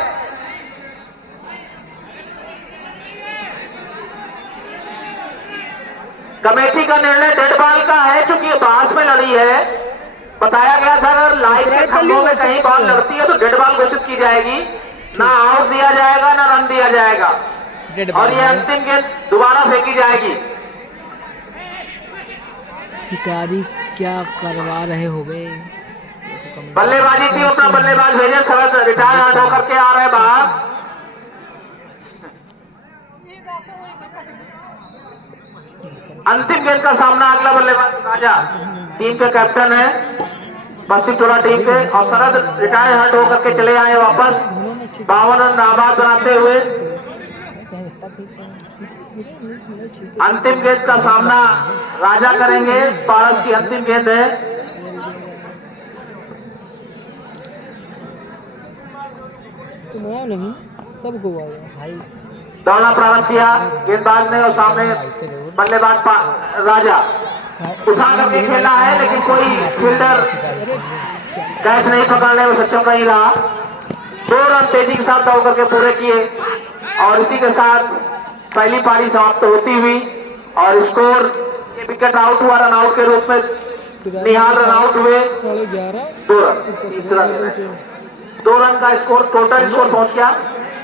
कमेटी का निर्णय डेड बॉल का है क्योंकि ये बांस में लड़ी है। बताया गया था अगर लाइन के खंभों में कहीं बॉल लगती है तो डेड बॉल घोषित की जाएगी, ना आउट दिया जाएगा ना रन दिया जाएगा और ये अंतिम गेंद दोबारा फेंकी जाएगी। शिकारी क्या करवा रहे हो बे? बल्लेबाजी टीम अपना बल्लेबाज भेजे। शरद रिटायर आउट होकर के आ रहे बाहर। अंतिम गेंद का सामना अगला बल्लेबाज राजा टीम के कैप्टन है पश्चिम टोला टीम के और शरद रिटायर हट होकर के चले आए वापस 52 रन नाबाद बनाते हुए। अंतिम गेंद का सामना राजा करेंगे। पारस की अंतिम गेंद है। नहीं सबको भाई दौड़ना प्रारंभ किया गेंदबाज ने और सामने बल्लेबाज राजा उठा करके खेला है लेकिन कोई फील्डर कैच नहीं पकड़ने में सक्षम नहीं रहा। 2 रन तेजी के साथ दौड़ करके पूरे किए और इसी के साथ पहली पारी समाप्त होती हुई और स्कोर ये विकेट आउट हुआ रन आउट के रूप में निहाल रन आउट हुए 11:30 2 रन तीसरा दिन है 2 रन का स्कोर टोटल स्कोर पहुंच गया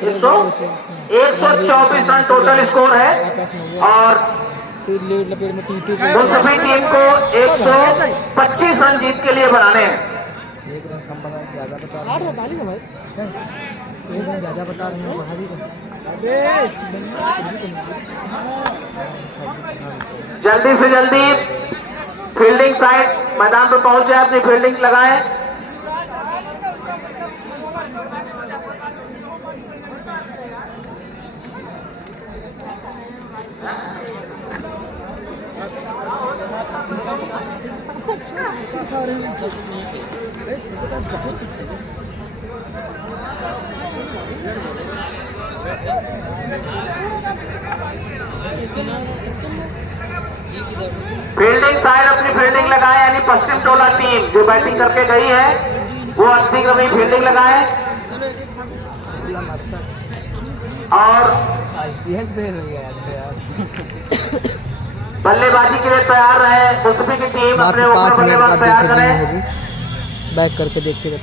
124 रन टोटल स्कोर है और फिर लेट लपेट में टी2 उन सभी टीम को 125 रन जीत के लिए बनाने हैं। 8 बता ली ना भाई, 1 रन ज्यादा बता रहे हैं, बढ़ा दी जल्दी से जल्दी फील्डिंग साइड मैदान पर पहुंच जाए, अपनी फील्डिंग लगाएं। फील्डिंग साइड अपनी फील्डिंग लगाए, यानी पश्चिम टोला टीम जो बैटिंग करके गई है वो 80 रन फील्डिंग लगाए और बल्लेबाजी के लिए तैयार रहे। मुस्तफी की टीम अपने मात्र 5 ओपनर मिनट बल्लेबाज बाद तैयार दूसरी गेंद करें। होगी, बैक करके देखिएगा।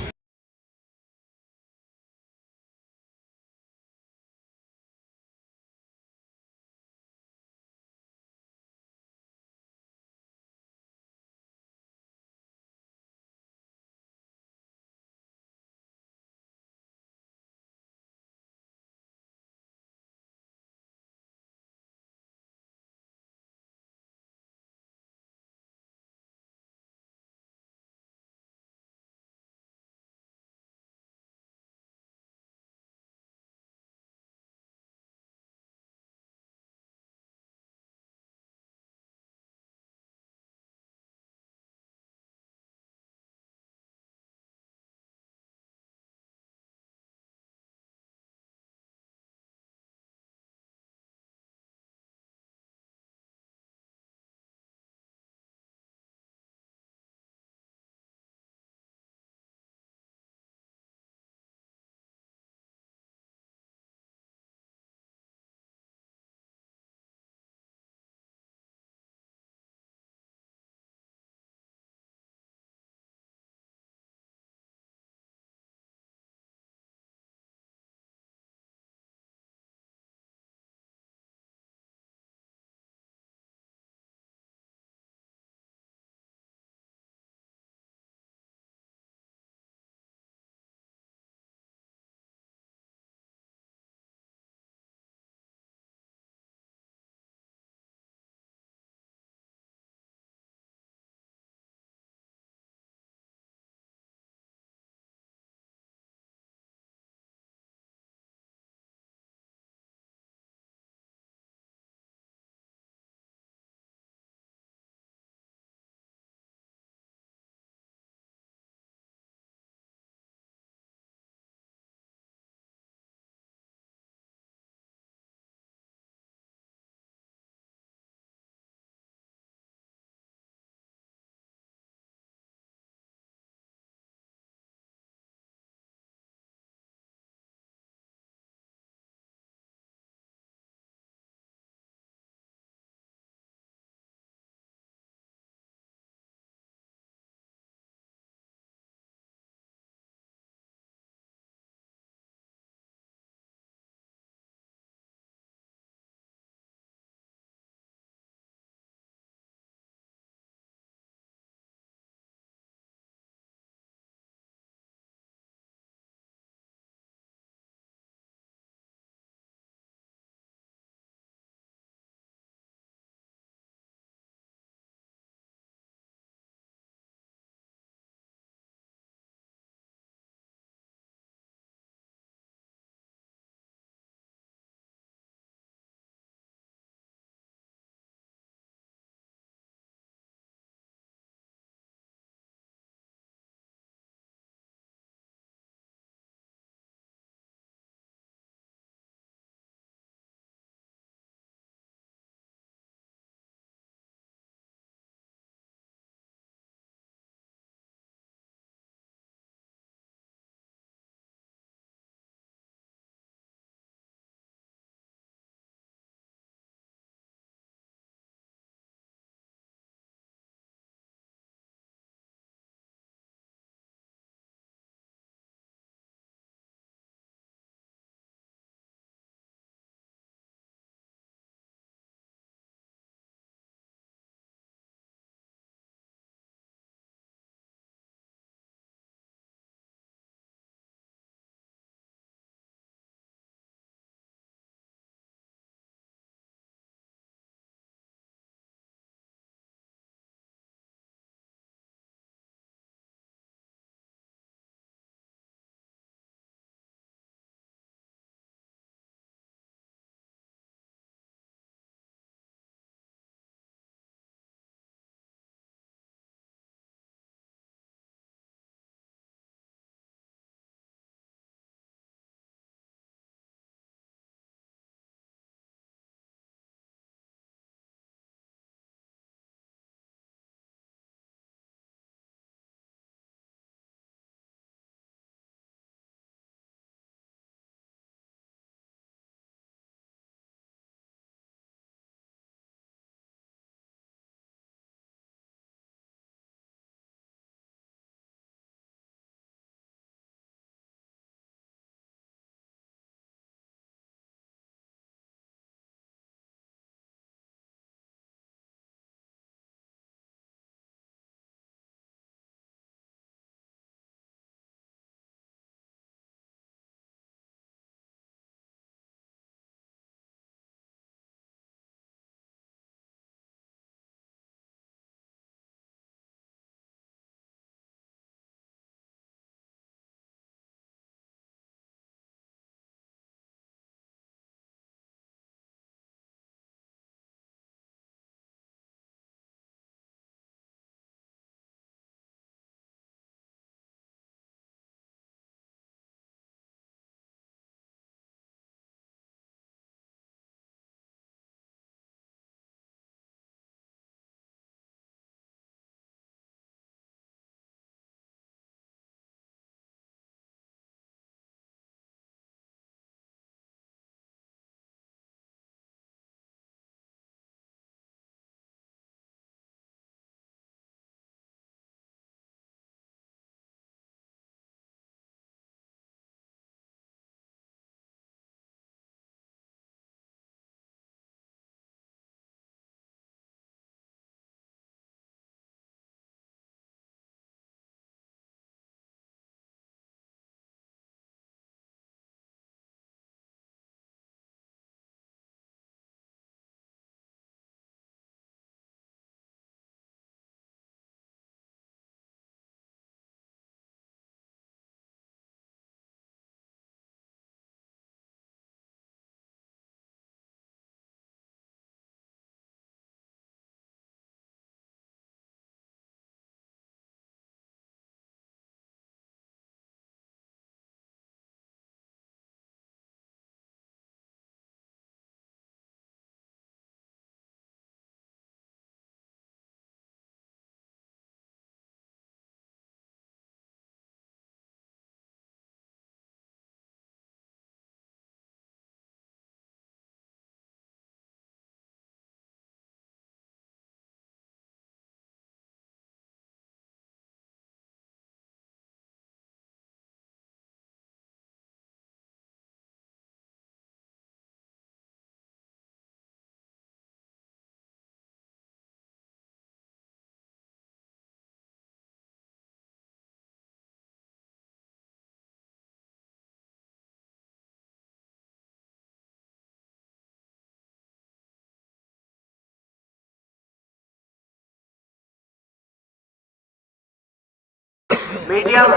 मीडियम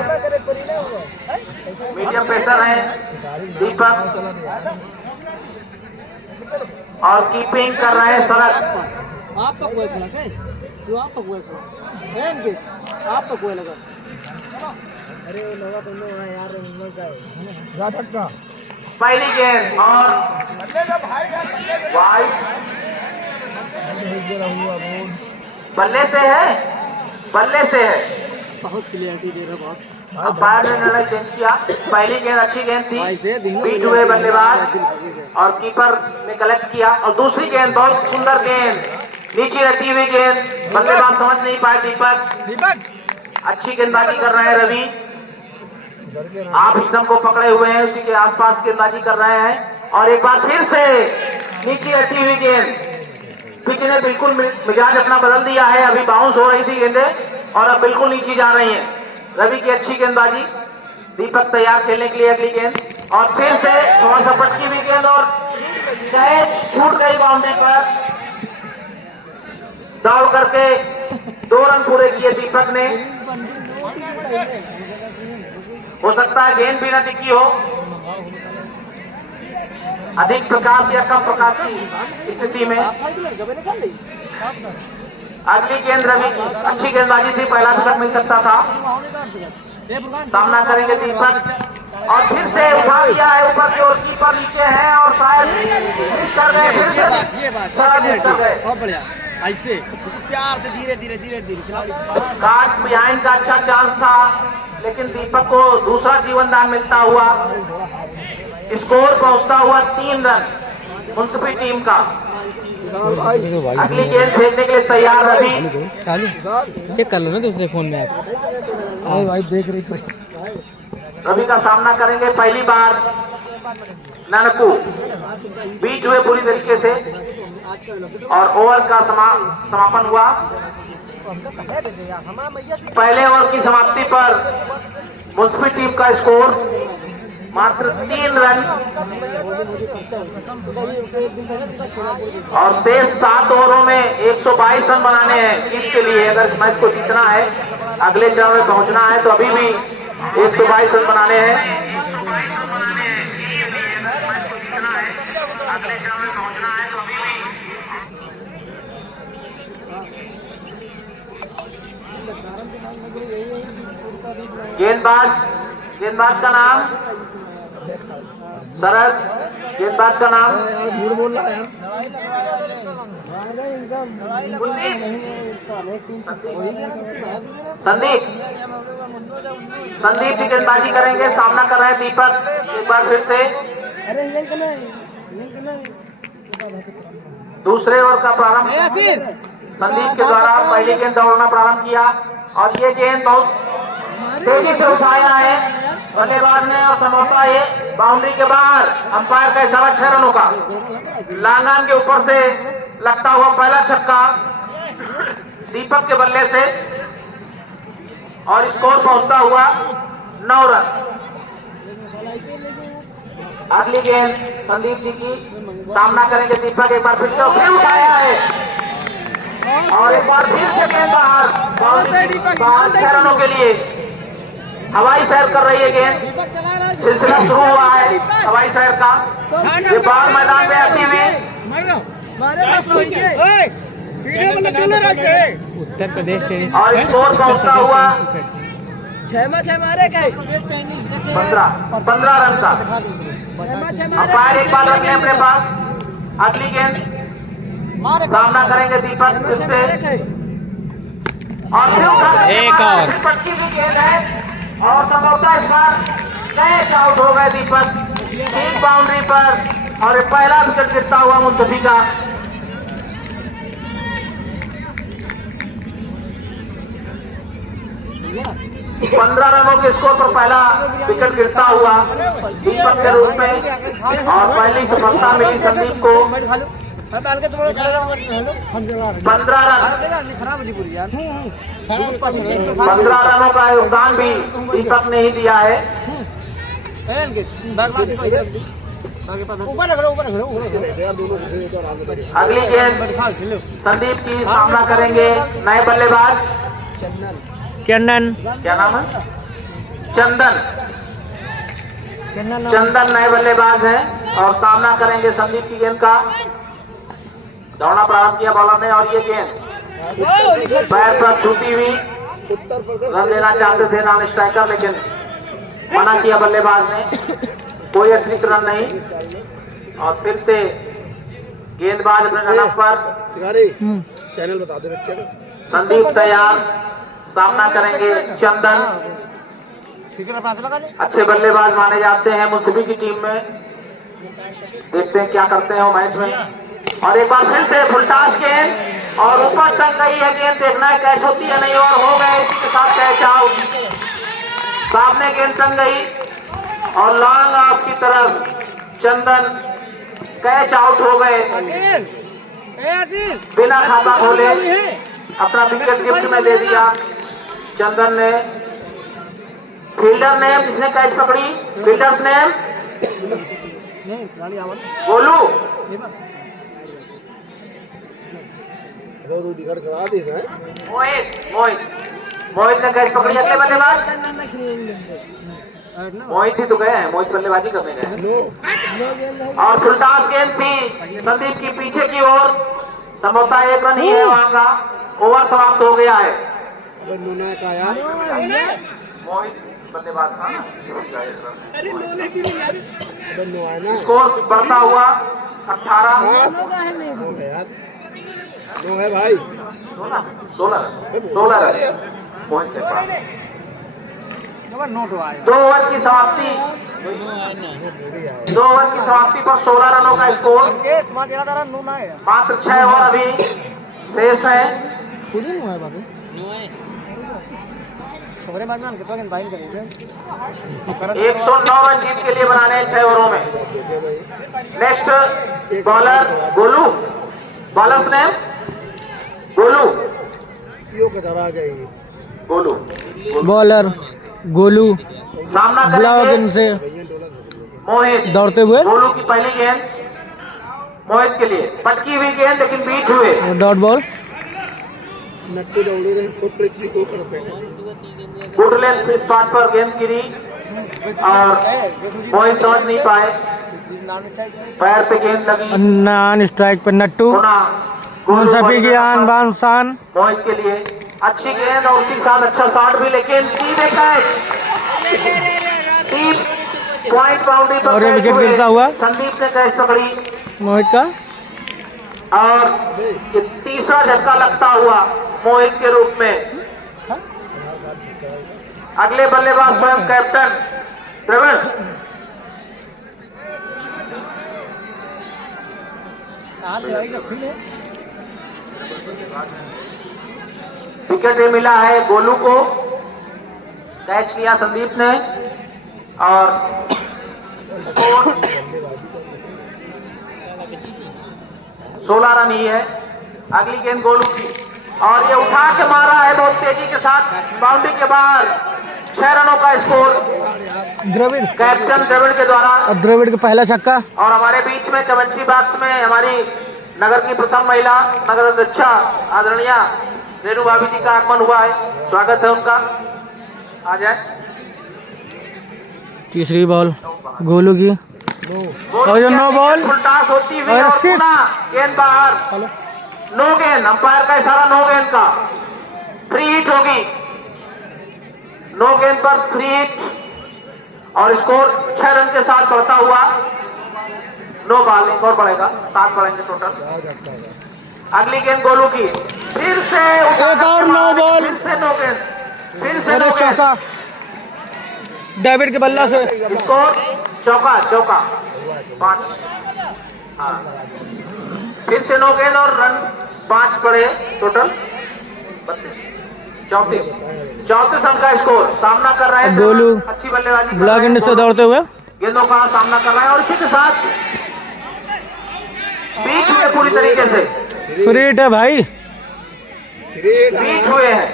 पेसर है दीपक और कीपिंग कर रहे हैं शरद। आप पकवे खड़ा के जो आप पकवे खड़ा है के आप पकवे लगा। अरे वो लगा तुमने वहां यार उनमें का जा सकता पहली गेंद और वाइड बल्ले से है बहुत क्लियरिटी दे रहा बॉस। अंपायर ने निर्णय चेंज किया। पहली गेंद अच्छी गेंद थी, बीट हुए बल्लेबाज और कीपर ने कलेक्ट किया। और दूसरी गेंद बहुत सुंदर गेंद, नीचे रहती हुई गेंद, बल्लेबाज समझ नहीं पाए। दीपक अच्छी गेंदबाजी कर रहे हैं। रवि आप स्टंप को पकड़े हुए हैं, उसी के आसपास गेंदबाजी कर रहे हैं। और एक बार फिर से नीचे रहती हुई गेंद, पिच ने बिल्कुल मिजाज अपना बदल दिया है। अभी बाउंस हो रही थी गेंदें और अब बिल्कुल नीचे जा रही हैं। रवि की अच्छी गेंदबाजी, दीपक तैयार खेलने के लिए अगली गेंद। और फिर से थोड़ा सा पटकी भी गेंद और कैच छूट गई बाउंड्री पर। दौड़ करके 2 रन पूरे किए दीपक ने। हो सकता है गेंद भी न टिकी हो, अधिक प्रकाश या कम प्रकाश की स्थिति में। अगली गेंद रवि की अच्छी गेंदबाजी थी, पहला विकेट मिल सकता था। सामना करेंगे दीपक और फिर से उठा लिया है ऊपर की ओर, कीपर नीचे है और शायद मिस कर गए। फिर से बहुत बढ़िया, ऐसे प्यार से धीरे धीरे कार्ड बिहाइंड का अच्छा चांस था, लेकिन दीपक को दूसरा जीवन दान मिलता हुआ। स्कोर पहुंचता हुआ 3 रन मुंसफी टीम का। अगली गेंद भेजने के लिए तैयार रवि। चालू चेक कर लो ना दूसरे फोन में आप। भाई देख रही रवि का सामना करेंगे पहली बार ननकू। बीट हुए पूरी तरीके से और ओवर का समापन हुआ। पहले ओवर की समाप्ति पर मुंसफी टीम का स्कोर मात्र 3 रन और शेष 7 ओवरों में 122 रन बनाने हैं टीम के लिए। अगर इस मैच को जीतना है, अगले चरण में पहुंचना है, तो अभी भी 122 रन बनाने हैं। गेंदबाज का नाम शरद, गेंदबाज का नाम झूठ बोल रहा है यार। संदीप की गेंदबाजी करेंगे। सामना कर रहे हैं दीपक एक बार फिर से। दूसरे ओवर का प्रारंभ संदीप के द्वारा पहली गेंद दौड़ना प्रारंभ किया और ये गेंद बहुत तेजी से उठाया है बल्लेबाज ने और समझौता ये बाउंड्री के बाहर। अंपायर का इशारा 6 रनों का। लांगान के ऊपर से लगता हुआ पहला छक्का दीपक के बल्ले से और स्कोर पहुंचता हुआ 9 रन। अगली गेंद संदीप जी की, सामना करेंगे दीपक। एक बार फिर से उठाया है और एक बार फिर से गेंद बाहर 6 रनों के लिए। हवाई सैर कर रही है गेंद, सिलसिला शुरू हुआ है हवाई सैर का। ये बाल मैदान में आती हुई उत्तर प्रदेश और स्कोर पहुंचता हुआ 15 रन का। अंपायर एक बार रख लें अपने पास। अगली गेंद सामना करेंगे दीपक फिर से और एक और पटकी की गेंद है और संभवतः इस बार कैच आउट हो गए दीपक ठीक बाउंड्री पर और पहला विकेट गिरता हुआ मुंतफी का। 15 रनों के स्कोर पर पहला विकेट गिरता हुआ दीपक के रूप में और पहली सफलता मिली संदीप को। 15 रनों का योगदान भी दीपक ने ही दिया है। अगली गेंद संदीप की सामना करेंगे नए बल्लेबाज चंदन। क्या नाम है? चंदन नए बल्लेबाज हैं और सामना करेंगे संदीप की गेंद का। दौड़ना प्रारंभ किया बॉलर ने और ये गेंद पैर पर छूटी हुई, रन लेना चाहते थे नॉन स्ट्राइकर, लेकिन मना किया बल्लेबाज ने, कोई अतिरिक्त रन नहीं। और फिर से गेंदबाज अपने रनअप पर, चैनल बता दे बच्चे को। संदीप तैयार, सामना करेंगे चंदन। अच्छे बल्लेबाज माने जाते हैं मुंसिफी की टीम में, देखते हैं क्या करते हैं वो मैच में। और एक बार फिर से फुलटास गेंद और ऊपर टंग गई है गेंद, देखना है कैच होती है नहीं, और हो गए इसी के साथ कैच आउट। सामने गेंद टंग गई और लॉन्ग ऑफ की तरफ चंदन कैच आउट हो गए, बिना खाता खोले अपना विकेट गिफ्ट में दे दिया चंदन ने। फील्डर नेम जिसने कैच पकड़ी, फील्डर्स नेम गोलू। बिगड़ करा देना है। मोहित ने कैच पकड़ी। अगले बल्लेबाज मोहित ही तो गए हैं, मोहित बल्लेबाजी करने गए। और फुलटास गेंद थी संदीप की पीछे की ओर, संभवतः एक रन ही है वहां का, ओवर समाप्त हो गया है। मोहित बल्लेबाज था ना, स्कोर बढ़ता हुआ 18 है भाई, 16 मोहित के पास। 2 ओवर की समाप्ति, 2 ओवर की समाप्ति पर 16 रनों का स्कोर। मात्र 6 ओवर अभी शेष है। 109 रन जीत के लिए बनाने हैं 6 ओवरों में। Next bowler Golu, bowler name Golu. Golu bowler Golu सामना ब्लॉक करेंगे से मोहित। दौड़ते हुए गोलू की पहली गेंद मोहित के लिए, पटकी हुई गेंद लेकिन बीट हुए। Dot ball. नट्टू दौड़े रहे, गुड लेंथ स्पॉट पर गेंद गिरी और मोहित समझ नहीं पाए, पैर पे गेंद लगी। नॉन स्ट्राइक पर नट्टू। मुंसिफी की आन बान शान। मोहित के लिए अच्छी गेंद और उसी के साथ अच्छा शॉट भी, लेकिन सीधे कैच, 3 पॉइंट बाउंड्री पर और ये कैच विकेट हुए। गिरता हुआ संदीप ने कैच पकड़ी मोहित का। और ये तीसरा झटका लगता हुआ मोहित के रूप में। अगले बल्लेबाज स्वयं कैप्टन प्रवीण। विकेट भी मिला है गोलू को, कैच किया संदीप ने और 16 रन ही है। अगली गेंद गोलू की और ये उठा के मारा है बहुत तेजी के साथ बाउंड्री के बाहर। 6 रनों का स्कोर द्रविड़, कैप्टन द्रविड़ के द्वारा। द्रविड़ का पहला छक्का। और हमारे बीच में कमेंट्री बॉक्स में हमारी नगर की प्रथम महिला नगर अध्यक्ष आदरणीय रेणु भाभी जी का आगमन हुआ है, स्वागत है उनका, आ जाए। तीसरी बॉल गोलू की और जो नो बॉल फुलटास होती हुई और और सिक्स। पुनः गेंद बाहर, नो गेंद, अंपायर का इशारा नो गेंद का, फ्री हिट होगी। नो गेंद पर फ्री हिट और स्कोर 6 रन के साथ बढ़ता हुआ 9 बॉल, एक और बढ़ेगा, 7 बढ़ेंगे टोटल। अगली गेंद गोलू की, फिर से एक और नो बॉल, फिर से नो गेंद, फिर से और नो एक गेंद, चौका डेविड के बल्ला से। स्कोर चौका 5। हाँ, फिर से नो गेंद और रन 5 पड़े टोटल 34 रन का स्कोर। सामना कर रहे हैं गोलू अच्छी बल्लेबाजी ब्लॉक एंड से दौड़ते हुए गेंदों का सामना कर रहे हैं और इसी के साथ बीट हुए पूरी तरीके से, फ्री हिट है भाई, बीट हुए हैं।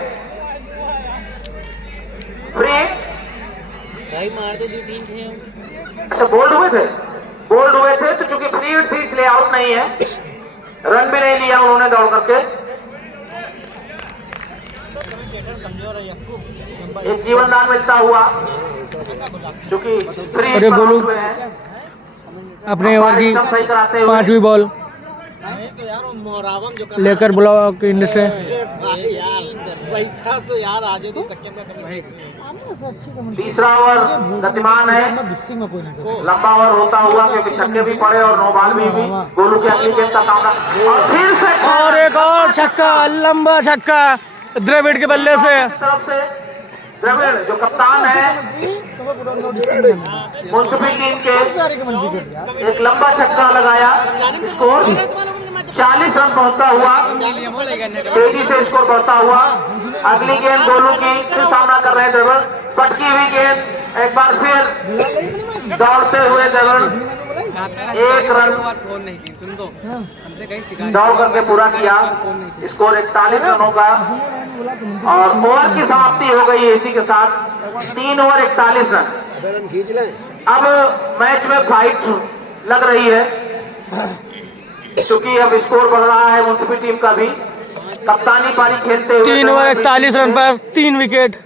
फ्री भाई मार दो 2-3 थे। अच्छा बोल्ड हुए थे तो चूंकि फ्री हिट थी इसलिए आउट नहीं है, रन भी नहीं लिया उन्होंने दौड़ करके। एक जीवन दान मिलता हुआ, क्योंकि फ्री अरे बोलू। हुए हैं। अपने ओवर की एकदम सही कराते हुए 5वीं बॉल लेकर ब्लॉक इंड से तीसरा ओवर गतिमान है, लंबा ओवर होता हुआ, क्योंकि छक्के भी पड़े और नो बॉल भी गोलू की अगली गेंद का सामना, और फिर से और एक और छक्का, लंबा छक्का द्रविड़ के बल्ले से। तरफ से द्रविड़ जो कप्तान है मुंसफी टीम के, एक लंबा छक्का लगाया। स्कोर 40 रन पहुंचता हुआ, तेजी से स्कोर बढ़ता हुआ। अगली गेंद गोलू की, फिर सामना कर रहे हैं द्रविड़, पटकी हुई गेंद, एक बार फिर दौड़ते हुए द्रविड़, एक रन दौड़ करके पूरा किया। स्कोर 41 रनों का, और ओवर की समाप्ति हो गई है इसी के साथ। 3 ओवर 41 रन। अब मैच में फाइट लग रही है, क्योंकि अब स्कोर बढ़ रहा है मुंसफी टीम का भी। कप्तानी पारी खेलते हुए 3 ओवर 41 रन पर 3 विकेट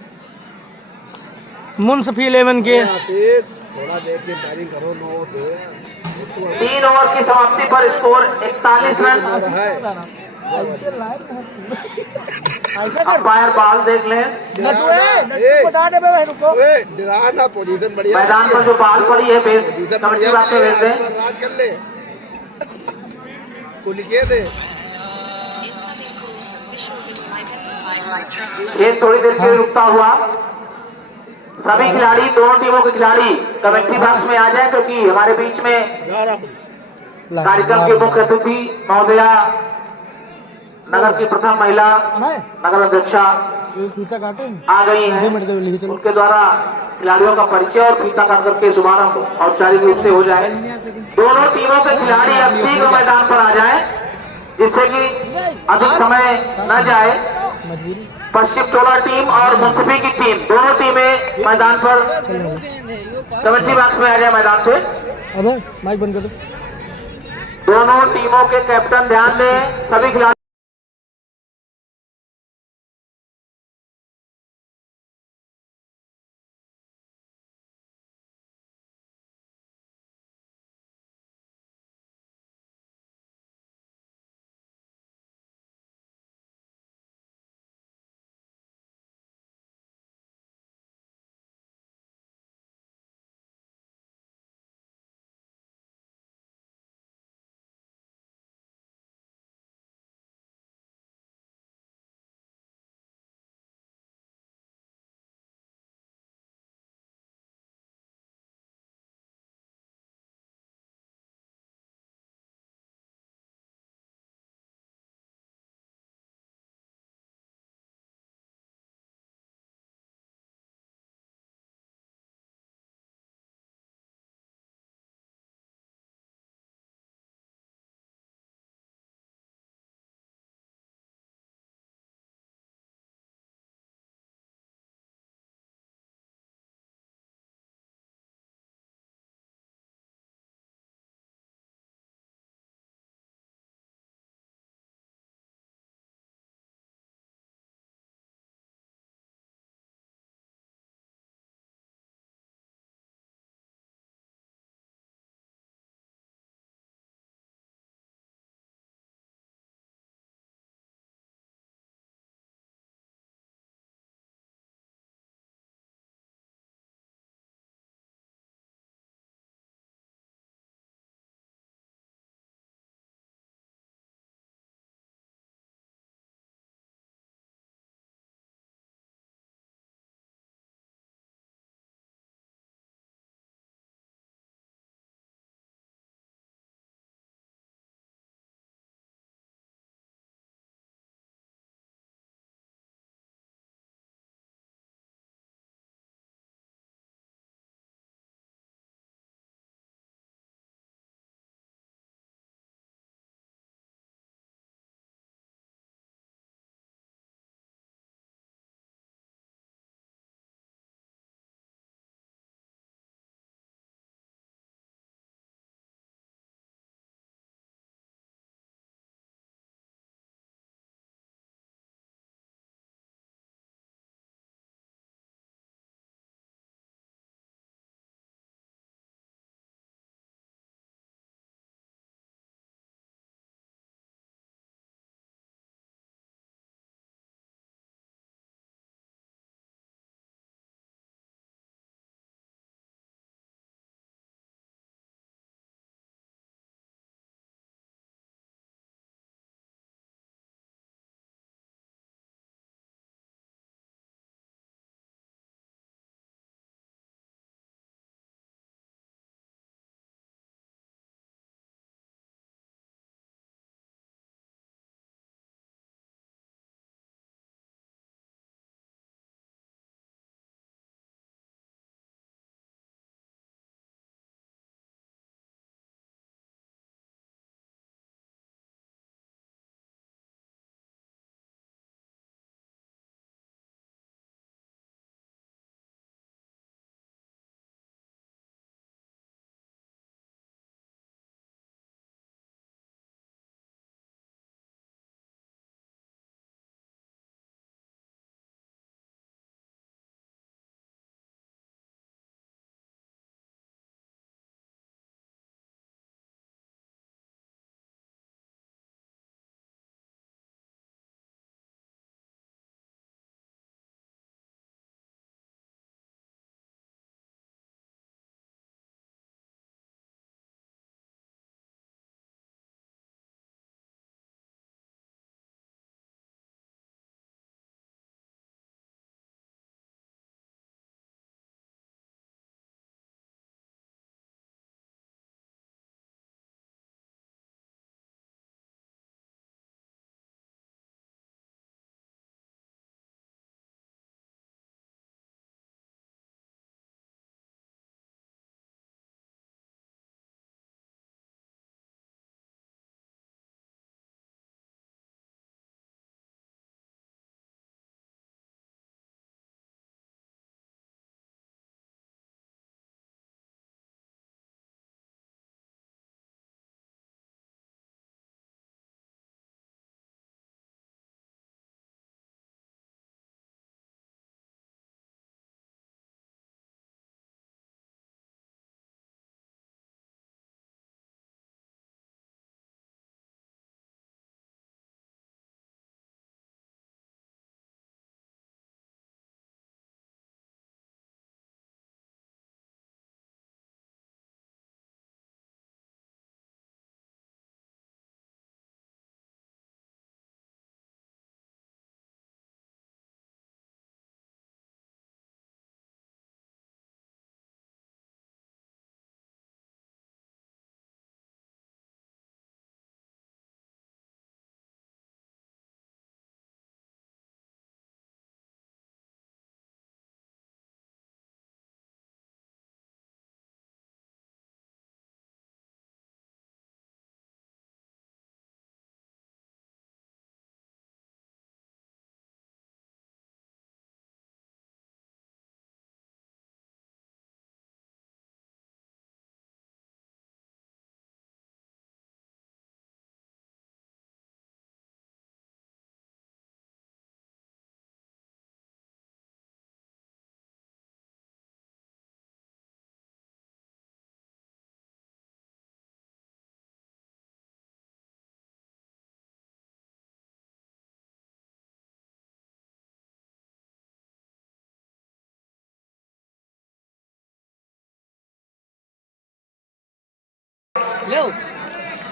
मुंसफी 11 के। थोड़ा देख के बैटिंग करो, 9 दे 3 ओवर की समाप्ति पर स्कोर 41 रन। अंपायर बॉल देख लें। डराना, पोजीशन बढ़िया, मैदान पर जो बॉल पड़ी है कमेटी बात भेज दें। राज कर ले को लिखे दे। खेल थोड़ी देर के लिए रुकता हुआ, सभी खिलाड़ी, दोनों टीमों के खिलाड़ी कमेंट्री बॉक्स में आ जाए, क्योंकि हमारे बीच में कार्यक्रम के मुख्य अतिथि महोदया, नगर की प्रथम महिला नगर अध्यक्षा आ गई हैं। उनके द्वारा खिलाड़ियों का परिचय और फीता काट करके शुभारंभ औपचारिक रूप से हो जाए। दोनों टीमों के खिलाड़ी अब शीघ्र मैदान पर आ जाए, जिससे कि अधिक समय न जाए। पश्चिम टोला टीम और मुंसफी की टीम, दोनों टीमें मैदान पर, कमेंट्री बॉक्स में आ जाए मैदान पे। अबे माइक बंद कर दो। दोनों टीमों के कैप्टन ध्यान दें, सभी खिलाड़ी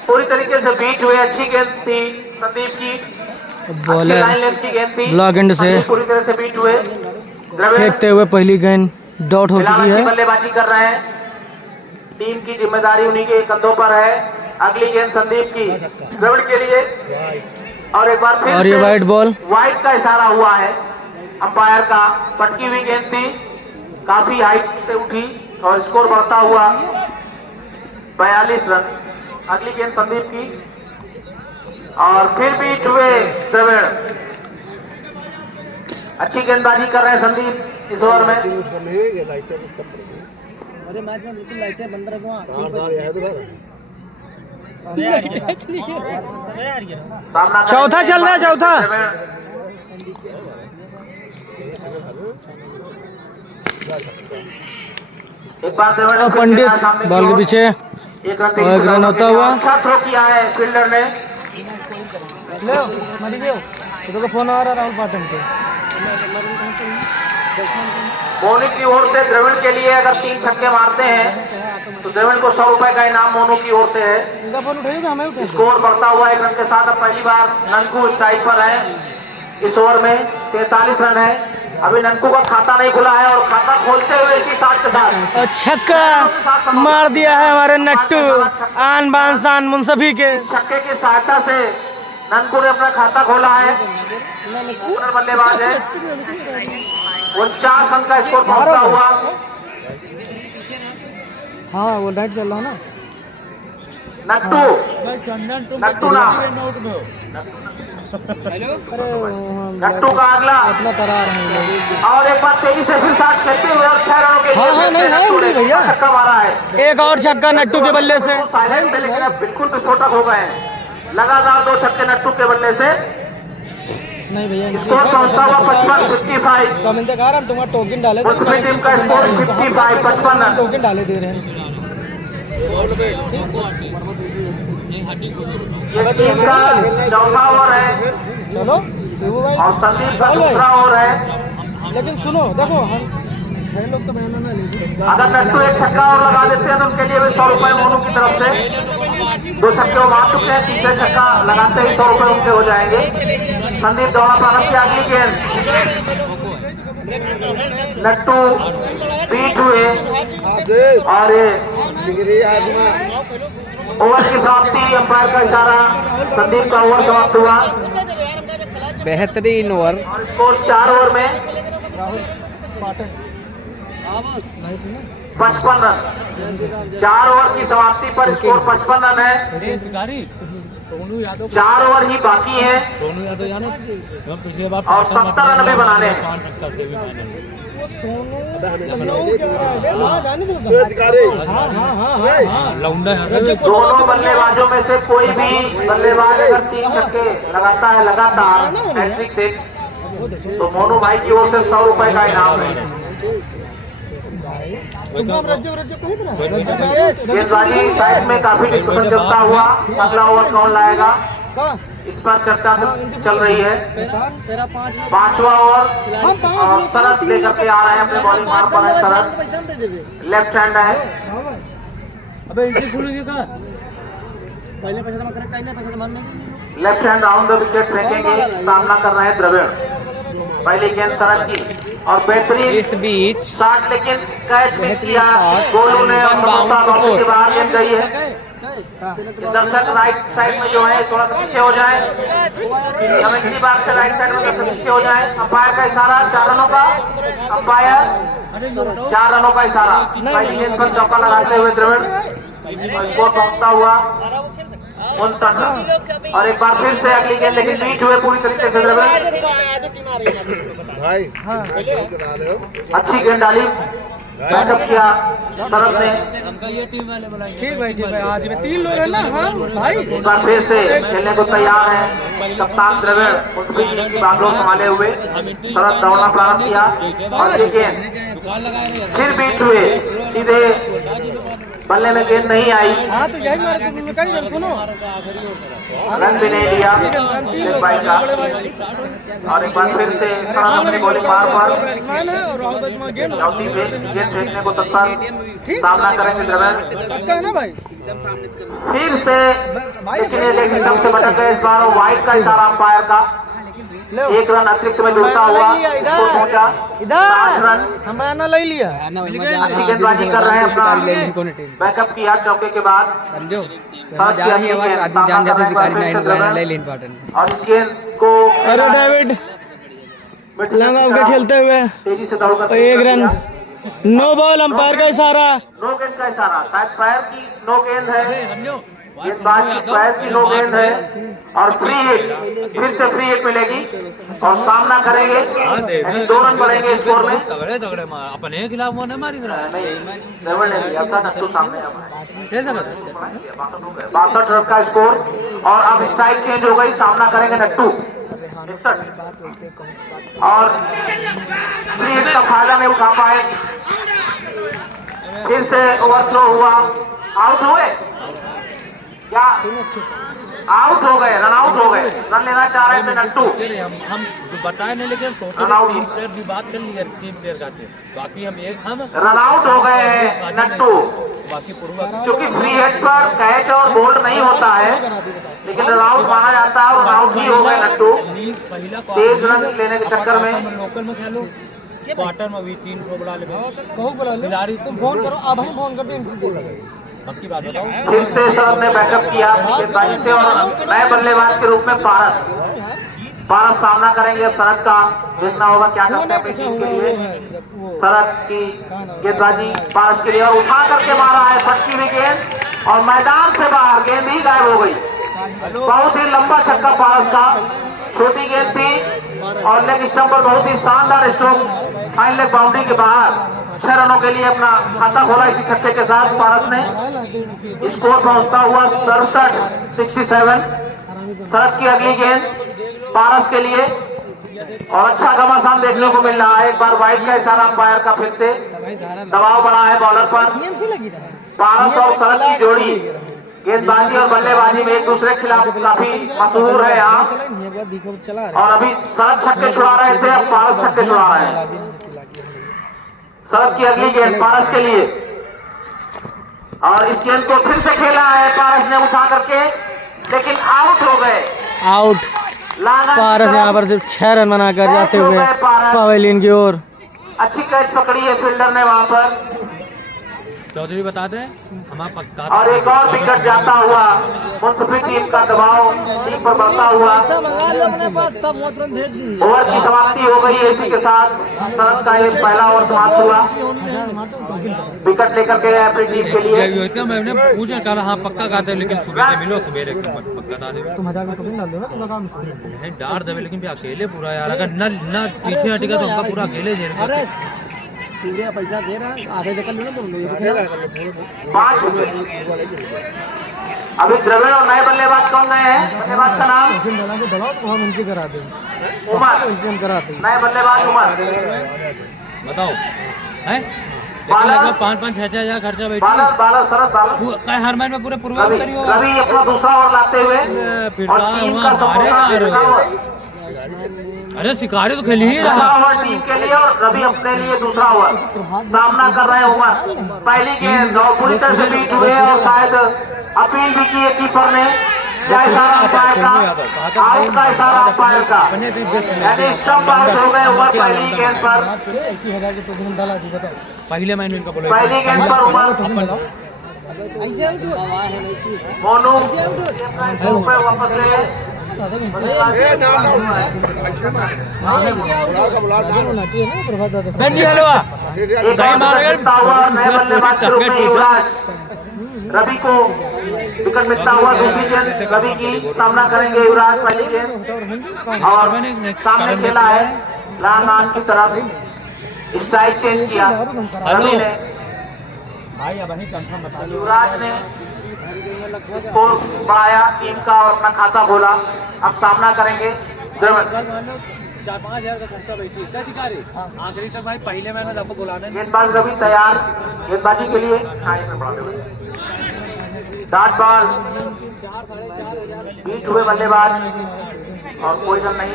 पूरी तरीके से बीट हुए, अच्छी गेंद थी संदीप की, बॉलर लाइन लेंथ की गेंद थी, ब्लॉक एंड से संदीप पूरी तरह से बीट हुए। द्रविड़ फेंकते हुए पहली गेंद डॉट हो फिलहाल चुकी अच्छी है। बल्लेबाजी कर रहे हैं, टीम की जिम्मेदारी उन्हीं के कंधों पर है। अगली गेंद संदीप की द्रविड़ के लिए, और एक बार फिर और ये से वाइट बॉल, वाइट का इशारा हुआ है अंपायर का। पटकी हुई गेंद थी, काफी हाइट से उठी और स्कोर बढ़ता हुआ 42 रन। अगली गेंद संदीप की, और फिर बीट हुए द्रविड़। अच्छी गेंदबाजी कर रहे हैं संदीप इस ओवर में। अरे मैच में बिल्कुल लाइटें बंद रखो। सामना चौथा चल रहा है, चौथा। एक बार द्रविड़ ने और फिर पंडित खेला सामने की बॉल के ओर। पीछे एक रन और एक रन होता हुआ। अच्छा थ्रो किया है फील्डर ने। तो फोन आ रहा राहुल पाटन के। मोनू की ओर से द्रविड़ के लिए अगर 3 छक्के मारते हैं तो द्रविड़ को 100 रुपए का इनाम मोनू की ओर से है। उनका फोन उठाइएगा, हमें उठाइए। स्कोर बढ़ता हुआ 1 रन के साथ। अब पहली बार ननकू स्ट्राइक पर है इस ओवर में। 43 रन है। अभी ननकू का खाता नहीं खुला है और खाता खोलते हुए इसी साथ के साथ और छक्का मार दिया है हमारे नट्टू, आन बान शान मुंसफी के। छक्के की सहायता से ननकू ने अपना खाता खोला है। ओपनर बल्लेबाज है। 49 रन का स्कोर पहुंचता हुआ। हाँ वो लाइट चल रहा ना। नट्टू ना नट्टू का अगला, अपना करा रहे हैं। और एक बार तेजी से फिर साथ खेलते हुए और 6 रनों के हाँ, हाँ, नहीं, है, नट्टू ने भैया। छक्का मारा है। एक और छक्का नट्टू के बल्ले से। साइलेंट थे लेकिन अब बिल्कुल विस्फोटक हो गए हैं। लगातार 2 छक्के नट्टू के बल्ले से। नहीं भैया, स्कोर पहुंचता हुआ 55 कमेंट कर रहा तुम्हारा टोकन डाले। मुंसफी टीम का स्कोर 55 रन। टोकन डाले दे रहे हैं। ये टीम का चौथा ओवर है चलो शिबू भाई। और संदीप का दूसरा ओवर है। लेकिन सुनो देखो, हम 6 लोग तो बहना ना लीजिए। अगर नट्टू एक छक्का और लगा देते हैं तो उनके लिए भी 100 रुपए मोनू की तरफ से। 2 छक्के वो मार चुके हैं, तीसरे छक्का लगाते ही 100 रुपए उनके हो जाएंगे। संदीप दौड़ा प्रारंभ किया। अगली गेंद नट्टू बीट हुए और ओवर की समाप्ति। अंपायर का इशारा, संदीप का ओवर समाप्त हुआ। बेहतरीन ओवर। और स्कोर 4 ओवर में 55 रन। 4 ओवर की समाप्ति पर स्कोर 55 रन है। 4 ओवर ही बाकी हैं और 70 रन भी बनाने हैं। दोनों बल्लेबाजों में से कोई भी बल्लेबाज अगर 3 छक्के लगाता है लगातार हैट्रिक से, तो मोनू भाई की ओर से 100 रुपए का इनाम है। गेंदबाजी साइड में काफी डिस्कशन चलता हुआ। अगला ओवर कौन लाएगा इस पर चर्चा चल रही है। 5वां ओवर और शरद लेकर के आ रहे हैं अपने बॉलिंग मार्क पर है। शरद लेफ्ट हैंड है। Left hand round the wicket फेंकेंगे। सामना कर रहे हैं द्रविड़। पहली गेंद शरद की और बेहतरीन इस बीच शॉट, लेकिन कैच मिस किया गोलू ने और बाउंड्री के बाहर गेंद गई है। दर्शक राइट साइड में जो है थोड़ा सा पीछे हो जाए। कमेंट्री बार से राइट साइड में दर्शक पीछे हो जाए। अंपायर का इशारा 4 रनों का। अंपायर 4 रनों का इशारा। पहली गेंद पर चौका लगाते हुए द्रविड़। स्कोर पहुंचता हुआ 59 रन। और एक बार फिर से अगली गेंद, लेकिन बीट हुए पूरी तरीके से द्रविड़। अच्छी गेंद डाली, बैकअप किया शरद ने। ठीक भाई, ठीक भाई। आज में 3 लोग हैं ना। हाँ भाई, एक बार फिर से खेलने को तैयार है कप्तान द्रविड़। मुंसफी टीम की बागडोर संभाले हुए शरद दौड़ना प्रारंभ किया और ये गेंद फिर बीट हुए सीधे बल्ले में गेंद नहीं आई, हाँ तो यही मारे थे तुमने कहीं सुनो रन भी नहीं लिया गेंद भाई का। और एक बार फिर से सनत अपनी बॉलिंग बार बार चौथी गेंद फेंकने को तत्पर सामना करेंगे द्रविड़। पक्का है ना भाई? फिर से लेकिन ये लेग स्टंप से भटक गए। इस बार वाइड का इशारा अंपायर का, एक रन अतिरिक्त में जुड़ता हुआ स्कोर पहुंचा 60 रन। हमारा ले लिया अच्छी गेंदबाजी कर रहे हैं, अपना बैकअप किया चौके के बाद। और इस गेंद को अरे डेविड लंगाव के खेलते हुए तेजी से दौड़कर एक रन, नो बॉल, अंपायर का इशारा। नो गेंद का इशारा, शायद पैर की नो गेंद है, गेंदबाज की पैर की नो गेंद है और फ्री हिट, फिर से फ्री हिट मिलेगी और सामना करेंगे, यानी 2 रन बढ़ेंगे स्कोर में। अपने खिलाफ वो मारी नहीं, द्रविड़ ने लिया था, नट्टू सामने 62 रन का स्कोर। और अब स्ट्राइक चेंज हो गई, सामना करेंगे नट्टू 61 और फ्री हिट का फायदा नहीं उठा पाए। फिर से ओवरफ्लो हुआ, आउट हुए क्या? आउट हो गए, रन आउट हो गए। रन लेना चाह रहे थे नट्टू, हम बताए नहीं, लेकिन रन आउट, टीम प्लेयर भी बात कर लिया, टीम प्लेयर का बाकी हम रन आउट हो गए नट्टू। बाकी पूर्वा क्योंकि फ्री हिट पर कैच और बोल्ड नहीं होता है, लेकिन रन आउट माना जाता है और रन आउट ही हो गए नट्टू पहला तेज रन लेने के चक्कर में। लोकल में खेलो, क्वार्टर में भी 3 को बुला ले, कहो बुला ले, तुम फोन करो, अब हम फोन करते हैं। पक्की बात बताओ। फिर से शरद ने बैकअप किया गेंदबाजी से और नए बल्लेबाज के रूप में पारस सामना करेंगे। शरद का देखना होगा क्या करते हैं अपनी टीम के लिए। शरद की गेंदबाजी पारस के लिए और उठा करके मारा है, फटकी हुई गेंद और मैदान से बाहर, गेंद ही गायब हो गई। बहुत ही लंबा छक्का पारस का, छोटी गेंद थी और लेग स्टंप पर बहुत ही शानदार स्ट्रोक, फाइन लेग बाउंड्री के बाहर 6 रनों के लिए अपना खाता खोला इसी छक्के के साथ पारस ने। स्कोर पहुंचता हुआ 67। शरद की अगली गेंद पारस के लिए और अच्छा घमासान देखने को मिल रहा है। एक बार वाइड का इशारा अंपायर का, फिर से दबाव बढ़ा है बॉलर पर। पारस और शरद की जोड़ी गेंदबाजी और बल्लेबाजी में एक दूसरे के खिलाफ काफी मशहूर है यहाँ। और अभी शरद छक्के छुड़ा रहे थे, अब पारस छक्के छुड़ा रहे हैं। शरद की अगली गेंद पारस के लिए और इस गेंद को फिर से खेला है पारस ने उठा करके, लेकिन आउट हो गए। आउट, पारस यहाँ पर सिर्फ 6 रन बनाकर जाते हुए पवेलियन की ओर। अच्छी कैच पकड़ी है फील्डर ने वहां पर। चौधरी बता दें हमारा पक्का। और एक और विकेट जाता हुआ, मुंसफी टीम का दबाव टीम पर बढ़ता हुआ। ओवर की समाप्ति हो गई है, इसी के साथ शरद का एक पहला ओवर समाप्त हुआ। विकेट लेकर के अपनी टीम के लिए। मैंने पूछा कल, हाँ पक्का कहते, लेकिन सुबह मिलो, सुबह पक्का नहीं डार दे, लेकिन अकेले पूरा यार, अगर न पीछे हटेगा तो हमका पूरा अकेले दे पूरा पैसा दे रहा है, आधे देकर लो ना तुम लोग। 5 अभी द्रविड़ और नए बल्लेबाज कौन नए हैं? बल्लेबाज का नाम हम उनकी करा दें, उमर, कराते नए बल्लेबाज उमर। बताओ है बालर 5-5 6 हजार खर्चा बैठी बालर शरद बालर हर मैच में पूरे पूर्वाधिकारी करियो। रवि अपना दूसरा ओवर लाते हुए और टीम का सपोर्ट। अरे शिकारी तो खेल ही रहा ओवर टीम के लिए और रवि अपने लिए दूसरा ओवर सामना कर रहे हैं उमर। पहली गेंद और पूरी तरह से बीट हुए और शायद अपील भी की है कीपर ने। क्या इशारा अंपायर का? आउट का इशारा अंपायर का, यानी स्टंप आउट हो गए उमर पहली गेंद पर। पहले मैंने इनका बोला पहली गेंद पर उमर मोनू रुपए वापस ले। रवि को विकेट मिलता हुआ, दूसरी गेंद रवि की, सामना करेंगे युवराज पहली गेंद और सामने खेला है लांगान की तरफ। स्ट्राइक चेंज किया रवि ने, युवराज ने स्कोर बढ़ाया टीम का और अपना खाता खोला। अब सामना करेंगे द्रविड़। 4-5 हज़ार का खर्चा बैठी क्या शिकारी आखिरी तक भाई पहले मैंने आपको बुलाने गेंदबाज रवि तैयार गेंदबाजी के लिए। हाँ, इसमें बढ़ा दो। डॉट बॉल, बीट हुए बल्लेबाज और कोई रन नहीं।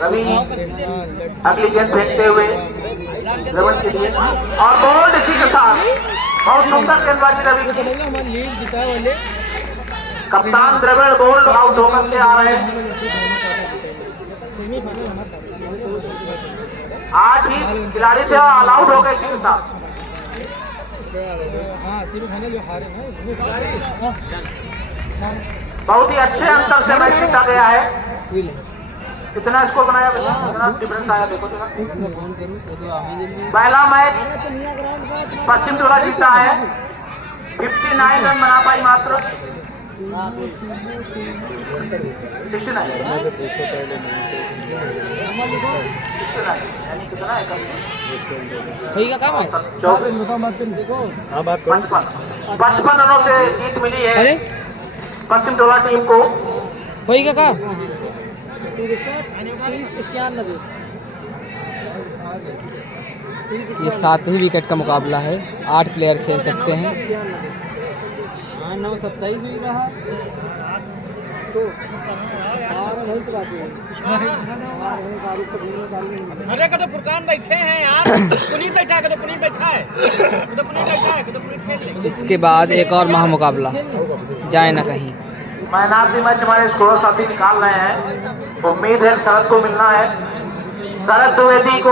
रवि अगली गेंद फेंकते हुए द्रविड़ के लिए और बोल्ड इसी के साथ बहुत सुंदर गेंदबाजी रवि की। कप्तान द्रविड़ गोल्ड आउट होकर के आ रहे हैं। 8 ही खिलाड़ी थे और ऑल आउट हो गए इसी के साथ। बहुत ही अच्छे अंतर से मैच जीता गया है। कितना स्कोर बनाया, कितना डिफरेंस आया देखो जरा। पहला मैच पश्चिम टोला जीता है, 59 रन बना पाई मात्र 69 यानी कितना है कम 55 रनों से जीत मिली है पश्चिम टोला टीम को। ये 7 विकेट का मुकाबला है, 8 प्लेयर खेल सकते हैं। 9-27 भी रहा तो अरे का तो फुरकान बैठे हैं यार पुनीत बैठा है, पुनीत बैठा है, पुनीत बैठा है, पुनीत खेल ले। इसके बाद एक और महामुकाबला, जाए ना कहीं। मैन ऑफ द मैच हमारे स्कोर साथी निकाल रहे हैं। उम्मीद है शरद को मिलना है, शरद द्विवेदी को